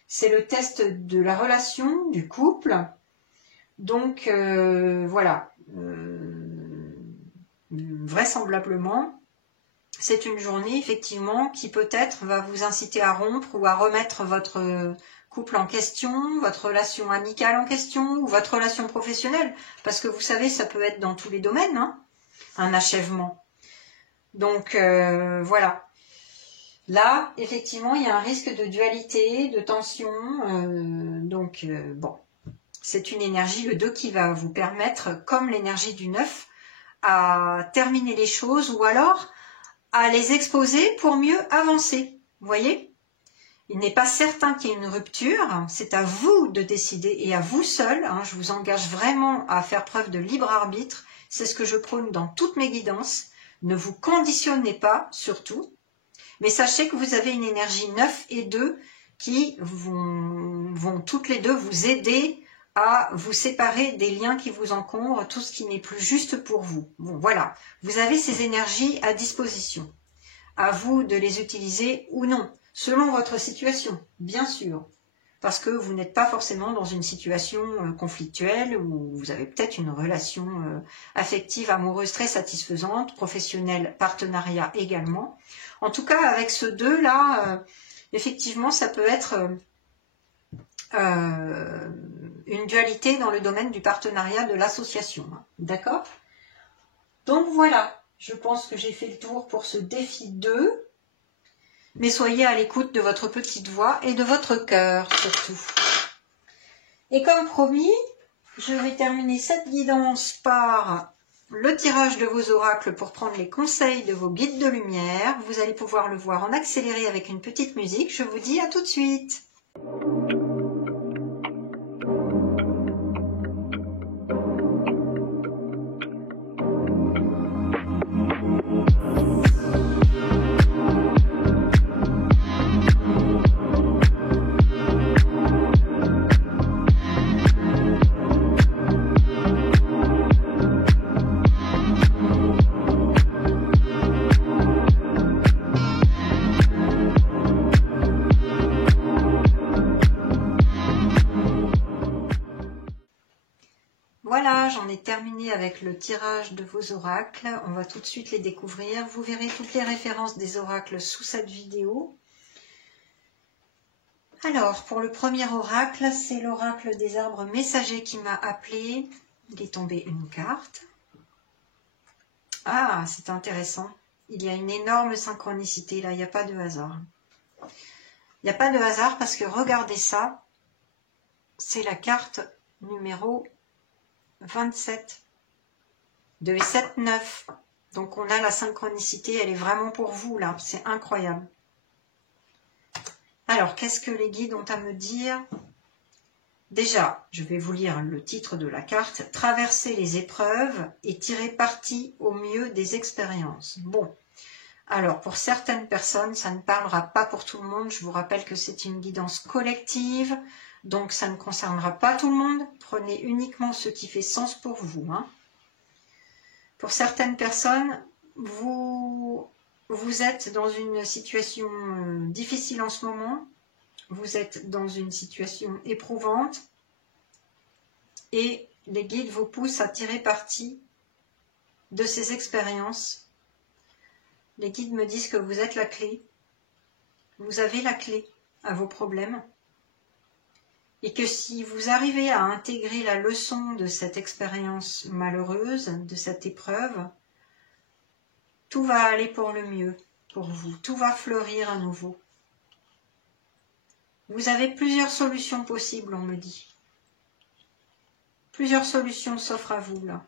C'est le test de la relation, du couple. Donc, voilà, vraisemblablement, c'est une journée, effectivement, qui peut-être va vous inciter à rompre ou à remettre votre couple en question, votre relation amicale en question, ou votre relation professionnelle. Parce que vous savez, ça peut être dans tous les domaines, un achèvement. Donc, voilà. Là, effectivement, il y a un risque de dualité, de tension, bon. C'est une énergie, le 2, qui va vous permettre, comme l'énergie du 9, à terminer les choses ou alors à les exposer pour mieux avancer. Vous voyez? Il n'est pas certain qu'il y ait une rupture, c'est à vous de décider et à vous seul. Je vous engage vraiment à faire preuve de libre arbitre. C'est ce que je prône dans toutes mes guidances. Ne vous conditionnez pas, surtout. Mais sachez que vous avez une énergie 9 et 2 qui vont toutes les deux vous aider à vous séparer des liens qui vous encombrent, tout ce qui n'est plus juste pour vous. Bon, voilà, vous avez ces énergies à disposition. À vous de les utiliser ou non, selon votre situation, bien sûr. Parce que vous n'êtes pas forcément dans une situation conflictuelle où vous avez peut-être une relation affective, amoureuse très satisfaisante, professionnelle, partenariat également. En tout cas, avec ce 2-là, effectivement, ça peut être une dualité dans le domaine du partenariat de l'association. D'accord? Donc voilà, je pense que j'ai fait le tour pour ce défi 2. Mais soyez à l'écoute de votre petite voix et de votre cœur surtout. Et comme promis, je vais terminer cette guidance par le tirage de vos oracles pour prendre les conseils de vos guides de lumière. Vous allez pouvoir le voir en accéléré avec une petite musique. Je vous dis à tout de suite. voilà, j'en ai terminé avec le tirage de vos oracles. On va tout de suite les découvrir. Vous verrez toutes les références des oracles sous cette vidéo. Alors, pour le premier oracle, c'est l'oracle des arbres messagers qui m'a appelé. Il est tombé une carte. Ah, c'est intéressant. Il y a une énorme synchronicité là, il n'y a pas de hasard. Il n'y a pas de hasard parce que regardez ça, c'est la carte numéro 27 de 7-9. Donc on a la synchronicité, elle est vraiment pour vous là, c'est incroyable. Alors, qu'est-ce que les guides ont à me dire? Déjà, je vais vous lire le titre de la carte. Traverser les épreuves et tirer parti au mieux des expériences. Bon, alors pour certaines personnes, ça ne parlera pas pour tout le monde. Je vous rappelle que c'est une guidance collective, donc ça ne concernera pas tout le monde. Prenez uniquement ce qui fait sens pour vous. Hein. Pour certaines personnes, vous êtes dans une situation difficile en ce moment. Vous êtes dans une situation éprouvante et les guides vous poussent à tirer parti de ces expériences. Les guides me disent que vous êtes la clé. Vous avez la clé à vos problèmes. Et que si vous arrivez à intégrer la leçon de cette expérience malheureuse, de cette épreuve, tout va aller pour le mieux pour vous. Tout va fleurir à nouveau. Vous avez plusieurs solutions possibles, on me dit. Plusieurs solutions s'offrent à vous, là.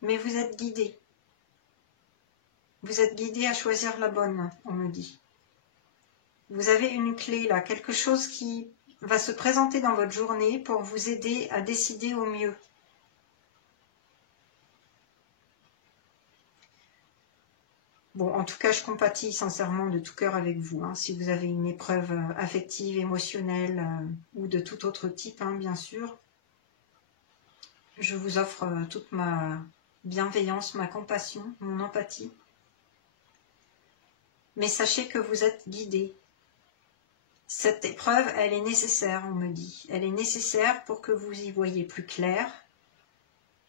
Mais vous êtes guidé. Vous êtes guidé à choisir la bonne, on me dit. Vous avez une clé, là, quelque chose qui va se présenter dans votre journée pour vous aider à décider au mieux. Bon, en tout cas, je compatis sincèrement de tout cœur avec vous. Hein, si vous avez une épreuve affective, émotionnelle ou de tout autre type, hein, bien sûr, je vous offre toute ma bienveillance, ma compassion, mon empathie. Mais sachez que vous êtes guidés. Cette épreuve, elle est nécessaire, on me dit. Elle est nécessaire pour que vous y voyiez plus clair,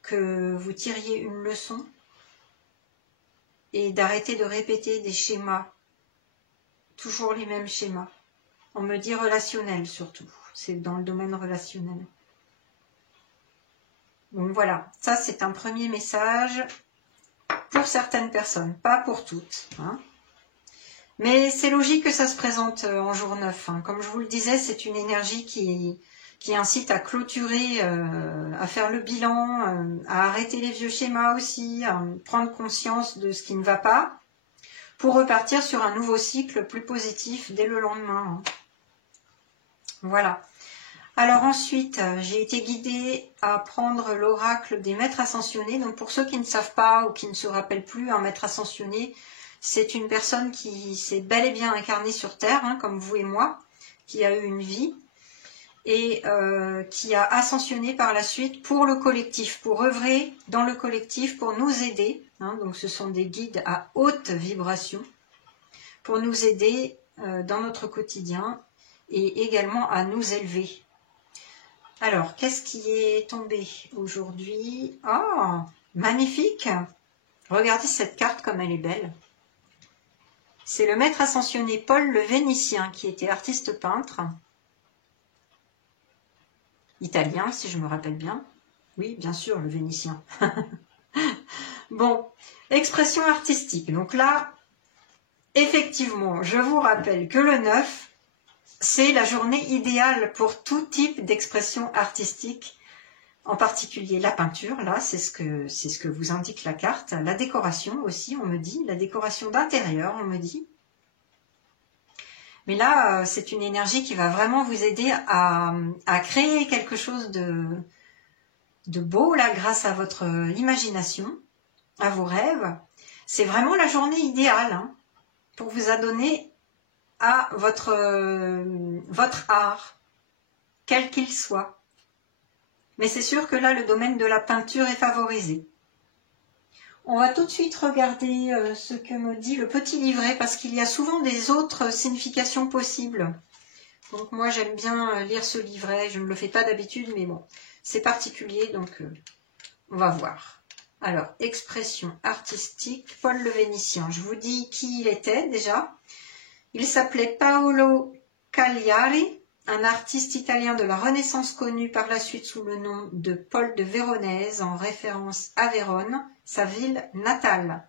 que vous tiriez une leçon, et d'arrêter de répéter des schémas, toujours les mêmes schémas. On me dit relationnel surtout, c'est dans le domaine relationnel. Donc voilà, ça c'est un premier message pour certaines personnes, pas pour toutes. Hein. Mais c'est logique que ça se présente en jour 9. Hein. Comme je vous le disais, c'est une énergie qui incite à clôturer, à faire le bilan, à arrêter les vieux schémas aussi, à prendre conscience de ce qui ne va pas, pour repartir sur un nouveau cycle plus positif dès le lendemain. Hein. Voilà. Alors ensuite, j'ai été guidée à prendre l'oracle des maîtres ascensionnés. Donc pour ceux qui ne savent pas ou qui ne se rappellent plus, un maître ascensionné, c'est une personne qui s'est bel et bien incarnée sur Terre, hein, comme vous et moi, qui a eu une vie, et qui a ascensionné par la suite pour le collectif, pour œuvrer dans le collectif, pour nous aider. Hein, donc ce sont des guides à haute vibration, pour nous aider dans notre quotidien et également à nous élever. Alors, qu'est-ce qui est tombé aujourd'hui? Oh, magnifique! Regardez cette carte comme elle est belle. C'est le maître ascensionné Paul le Vénitien, qui était artiste peintre. Italien, si je me rappelle bien. Oui, bien sûr, le Vénitien. Bon, expression artistique. Donc là, effectivement, je vous rappelle que le 9, c'est la journée idéale pour tout type d'expression artistique, en particulier la peinture. Là, c'est ce que vous indique la carte. La décoration aussi, on me dit. La décoration d'intérieur, on me dit. Mais là, c'est une énergie qui va vraiment vous aider à créer quelque chose de beau, là, grâce à votre imagination, à vos rêves. C'est vraiment la journée idéale hein, pour vous adonner à votre art, quel qu'il soit. Mais c'est sûr que là, le domaine de la peinture est favorisé. On va tout de suite regarder ce que me dit le petit livret, parce qu'il y a souvent des autres significations possibles Donc moi j'aime bien lire ce livret, je ne le fais pas d'habitude, mais bon, c'est particulier, donc on va voir. Alors, expression artistique, Paul le Vénitien. Je vous dis qui il était déjà. Il s'appelait Paolo Cagliari, un artiste italien de la Renaissance connu par la suite sous le nom de Paul de Véronèse, en référence à Vérone, sa ville natale.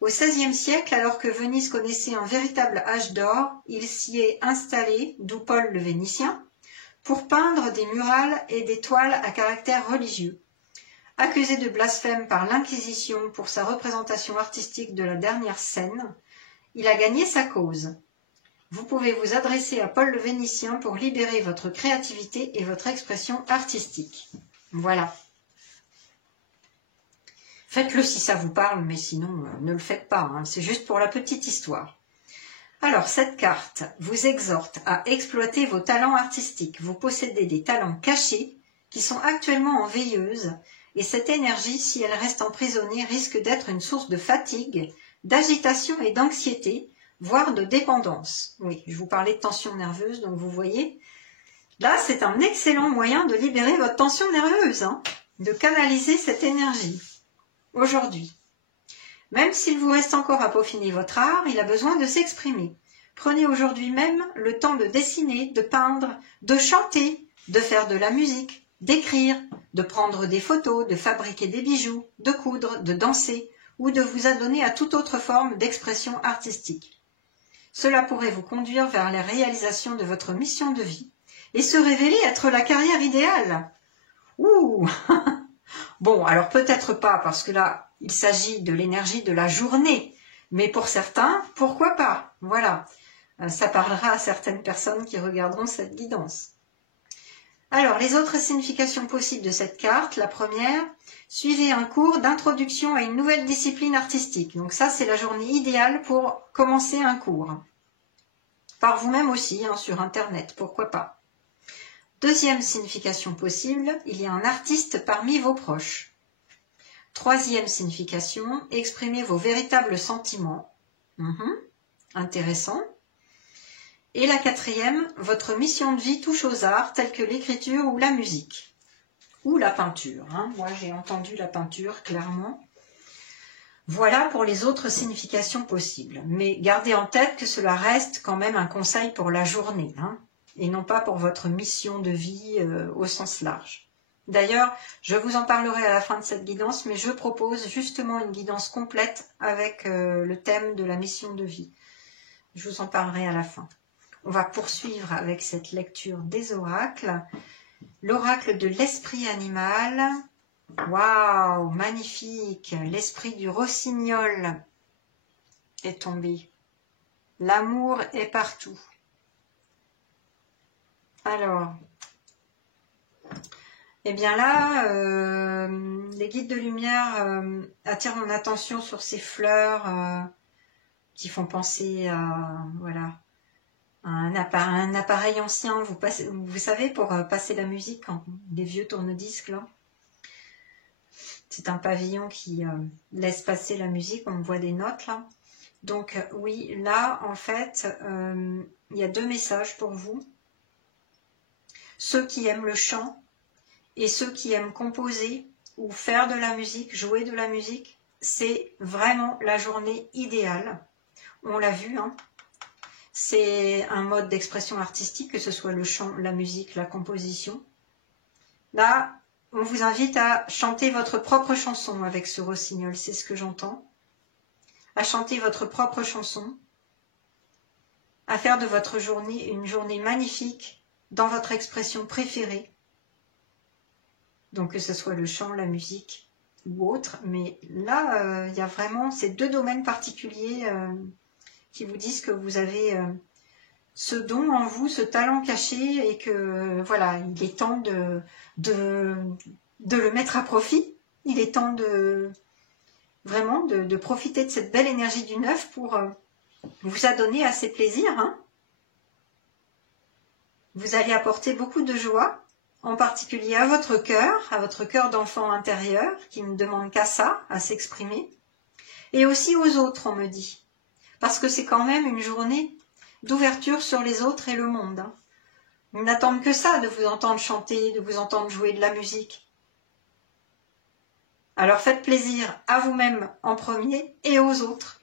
Au XVIe siècle, alors que Venise connaissait un véritable âge d'or, il s'y est installé, d'où Paul le Vénitien, pour peindre des murales et des toiles à caractère religieux. Accusé de blasphème par l'Inquisition pour sa représentation artistique de la dernière scène, il a gagné sa cause. Vous pouvez vous adresser à Paul le Vénitien pour libérer votre créativité et votre expression artistique. Voilà. Faites-le si ça vous parle, mais sinon, ne le faites pas. Hein. C'est juste pour la petite histoire. Alors, cette carte vous exhorte à exploiter vos talents artistiques. Vous possédez des talents cachés qui sont actuellement en veilleuse, et cette énergie, si elle reste emprisonnée, risque d'être une source de fatigue, d'agitation et d'anxiété, voire de dépendance. Oui, je vous parlais de tension nerveuse, donc vous voyez, là, c'est un excellent moyen de libérer votre tension nerveuse, hein, de canaliser cette énergie. Aujourd'hui, même s'il vous reste encore à peaufiner votre art, il a besoin de s'exprimer. Prenez aujourd'hui même le temps de dessiner, de peindre, de chanter, de faire de la musique, d'écrire, de prendre des photos, de fabriquer des bijoux, de coudre, de danser ou de vous adonner à toute autre forme d'expression artistique. Cela pourrait vous conduire vers la réalisation de votre mission de vie et se révéler être la carrière idéale. Ouh. Bon, alors peut-être pas, parce que là, il s'agit de l'énergie de la journée. Mais pour certains, pourquoi pas? Voilà, ça parlera à certaines personnes qui regarderont cette guidance. Alors, les autres significations possibles de cette carte. La première, suivez un cours d'introduction à une nouvelle discipline artistique. Donc ça, c'est la journée idéale pour commencer un cours. Par vous-même aussi, hein, sur Internet, pourquoi pas. Deuxième signification possible, il y a un artiste parmi vos proches. Troisième signification, exprimez vos véritables sentiments. Intéressant. Et la quatrième, votre mission de vie touche aux arts tels que l'écriture ou la musique. Ou la peinture. Hein. Moi, j'ai entendu la peinture, clairement. Voilà pour les autres significations possibles. Mais gardez en tête que cela reste quand même un conseil pour la journée, hein, et non pas pour votre mission de vie au sens large. D'ailleurs, je vous en parlerai à la fin de cette guidance, mais je propose justement une guidance complète avec le thème de la mission de vie. Je vous en parlerai à la fin. On va poursuivre avec cette lecture des oracles. L'oracle de l'esprit animal. Waouh, magnifique! L'esprit du rossignol est tombé. L'amour est partout. Alors, eh bien là, les guides de lumière attirent mon attention sur ces fleurs qui font penser à, voilà, à un appareil ancien. Vous savez, pour passer la musique, les vieux tourne-disques là. C'est un pavillon qui laisse passer la musique, on voit des notes là. Donc oui, là en fait, il y a deux messages pour vous. Ceux qui aiment le chant et ceux qui aiment composer ou faire de la musique, jouer de la musique, c'est vraiment la journée idéale. On l'a vu, hein. C'est un mode d'expression artistique, que ce soit le chant, la musique, la composition. Là, on vous invite à chanter votre propre chanson avec ce rossignol, c'est ce que j'entends. À chanter votre propre chanson, à faire de votre journée une journée magnifique dans votre expression préférée. Donc que ce soit le chant, la musique ou autre, mais là, il y a vraiment ces deux domaines particuliers qui vous disent que vous avez ce don en vous, ce talent caché, et que voilà, il est temps de le mettre à profit. Il est temps vraiment de profiter de cette belle énergie du neuf pour vous adonner à ces plaisirs. Hein. Vous allez apporter beaucoup de joie, en particulier à votre cœur d'enfant intérieur, qui ne demande qu'à ça, à s'exprimer, et aussi aux autres, on me dit. Parce que c'est quand même une journée d'ouverture sur les autres et le monde. Hein. Ils n'attendent que ça, de vous entendre chanter, de vous entendre jouer de la musique. Alors faites plaisir à vous-même en premier et aux autres.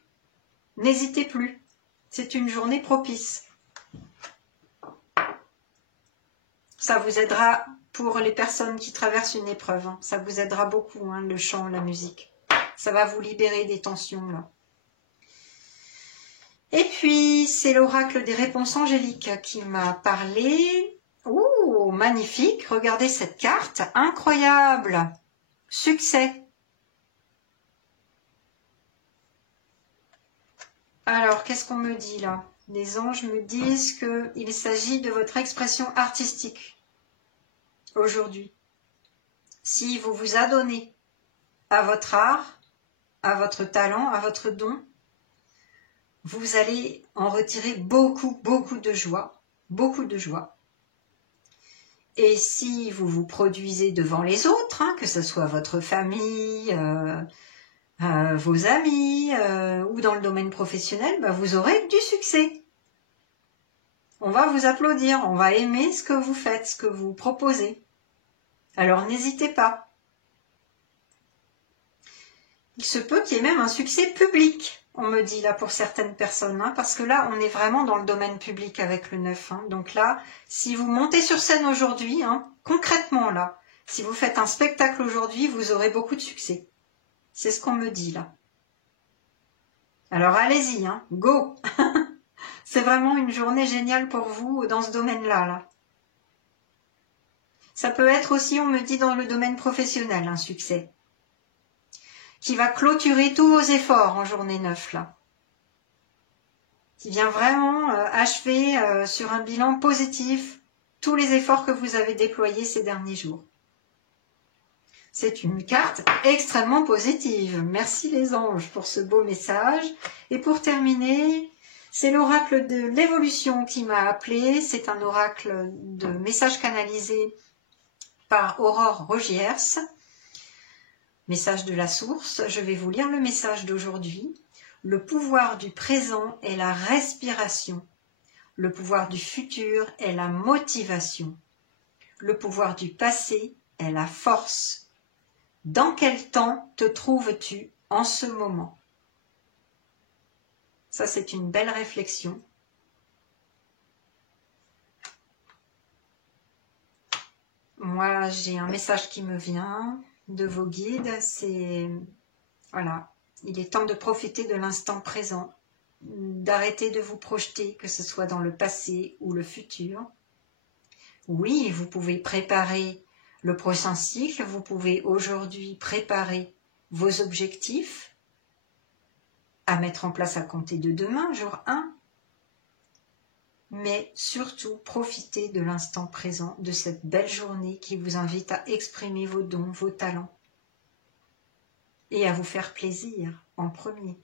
N'hésitez plus, c'est une journée propice. Ça vous aidera pour les personnes qui traversent une épreuve. Hein. Ça vous aidera beaucoup, hein, le chant, la musique. Ça va vous libérer des tensions là. Et puis, c'est l'oracle des réponses angéliques qui m'a parlé. Oh, magnifique, regardez cette carte, incroyable. Succès. Alors, qu'est-ce qu'on me dit là? Les anges me disent qu'il s'agit de votre expression artistique aujourd'hui. Si vous vous adonnez à votre art, à votre talent, à votre don, vous allez en retirer beaucoup, beaucoup de joie. Beaucoup de joie. Et si vous vous produisez devant les autres, hein, que ce soit votre famille, vos amis ou dans le domaine professionnel, bah, vous aurez du succès. On va vous applaudir, on va aimer ce que vous faites, ce que vous proposez. Alors n'hésitez pas. Il se peut qu'il y ait même un succès public, on me dit là pour certaines personnes, hein, parce que là on est vraiment dans le domaine public avec le 9. Hein. Donc là, si vous montez sur scène aujourd'hui, hein, concrètement là, si vous faites un spectacle aujourd'hui, vous aurez beaucoup de succès. C'est ce qu'on me dit là. Alors allez-y, hein, go. C'est vraiment une journée géniale pour vous dans ce domaine-là. Là. Ça peut être aussi, on me dit, dans le domaine professionnel, un succès. Qui va clôturer tous vos efforts en journée 9, là. Qui vient vraiment achever sur un bilan positif tous les efforts que vous avez déployés ces derniers jours. C'est une carte extrêmement positive. Merci les anges pour ce beau message. Et pour terminer, c'est l'oracle de l'évolution qui m'a appelé. C'est un oracle de message canalisé par Aurore Rogiers. Message de la source. Je vais vous lire le message d'aujourd'hui. Le pouvoir du présent est la respiration. Le pouvoir du futur est la motivation. Le pouvoir du passé est la force. Dans quel temps te trouves-tu en ce moment? Ça, c'est une belle réflexion. Moi, j'ai un message qui me vient de vos guides. C'est, voilà, il est temps de profiter de l'instant présent, d'arrêter de vous projeter, que ce soit dans le passé ou le futur. Oui, vous pouvez préparer le prochain cycle, vous pouvez aujourd'hui préparer vos objectifs à mettre en place à compter de demain, jour 1. Mais surtout, profitez de l'instant présent, de cette belle journée qui vous invite à exprimer vos dons, vos talents et à vous faire plaisir en premier.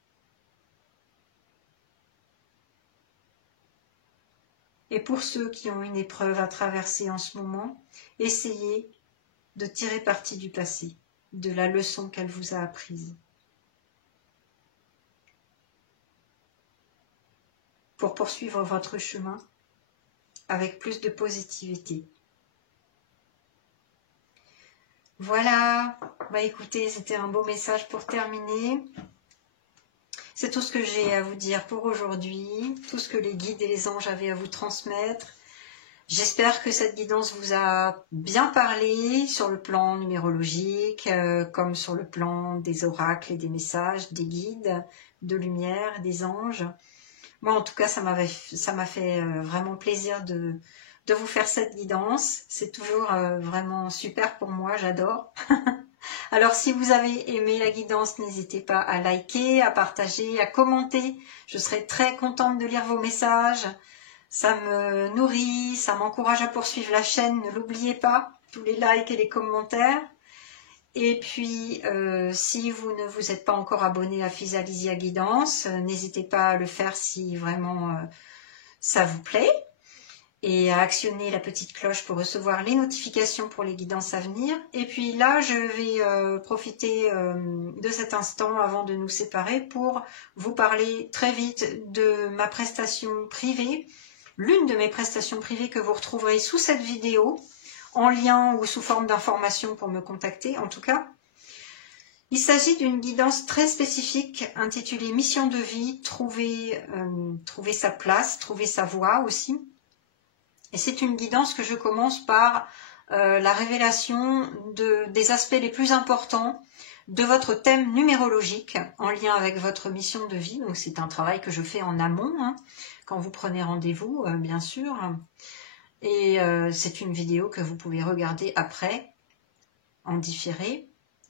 Et pour ceux qui ont une épreuve à traverser en ce moment, essayez de tirer parti du passé, de la leçon qu'elle vous a apprise. Pour poursuivre votre chemin avec plus de positivité. Voilà, bah écoutez, c'était un beau message pour terminer. C'est tout ce que j'ai à vous dire pour aujourd'hui, tout ce que les guides et les anges avaient à vous transmettre. J'espère que cette guidance vous a bien parlé sur le plan numérologique, comme sur le plan des oracles et des messages, des guides, de lumière, des anges. Moi, en tout cas, ça m'a fait vraiment plaisir de vous faire cette guidance. C'est toujours vraiment super pour moi, j'adore. Alors, si vous avez aimé la guidance, n'hésitez pas à liker, à partager, à commenter. Je serai très contente de lire vos messages. Ça me nourrit, ça m'encourage à poursuivre la chaîne, ne l'oubliez pas, tous les likes et les commentaires. Et puis, si vous ne vous êtes pas encore abonné à Physalysia Guidance, n'hésitez pas à le faire si vraiment ça vous plaît. et à actionner la petite cloche pour recevoir les notifications pour les guidances à venir. Et puis là, je vais profiter de cet instant avant de nous séparer pour vous parler très vite de ma prestation privée, l'une de mes prestations privées que vous retrouverez sous cette vidéo, en lien ou sous forme d'information pour me contacter en tout cas. Il s'agit d'une guidance très spécifique intitulée Mission de vie, trouver sa place, trouver sa voie aussi. Et c'est une guidance que je commence par la révélation des aspects les plus importants de votre thème numérologique en lien avec votre mission de vie. Donc c'est un travail que je fais en amont, hein, quand vous prenez rendez-vous, bien sûr. Et c'est une vidéo que vous pouvez regarder après, en différé,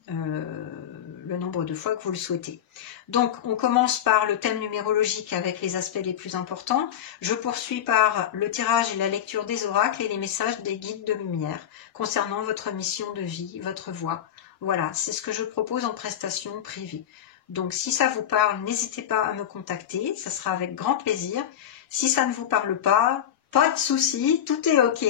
le nombre de fois que vous le souhaitez. Donc on commence par le thème numérologique avec les aspects les plus importants. Je poursuis par le tirage et la lecture des oracles et les messages des guides de lumière concernant votre mission de vie, votre voie. Voilà, c'est ce que je propose en prestation privée. Donc si ça vous parle, n'hésitez pas à me contacter, ça sera avec grand plaisir. Si ça ne vous parle pas, pas de souci, tout est ok.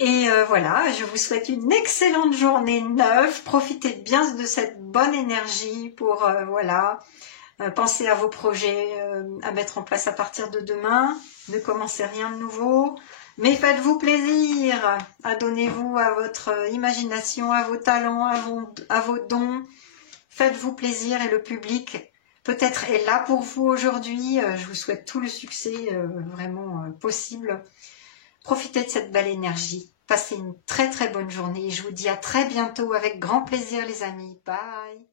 Et voilà, je vous souhaite une excellente journée neuve. Profitez bien de cette bonne énergie pour penser à vos projets à mettre en place à partir de demain. Ne commencez rien de nouveau, mais faites-vous plaisir. Adonnez-vous à votre imagination, à vos talents, à vos dons. Faites-vous plaisir et le public peut-être est là pour vous aujourd'hui. Je vous souhaite tout le succès vraiment possible. Profitez de cette belle énergie. Passez une très très bonne journée. Je vous dis à très bientôt avec grand plaisir les amis. Bye.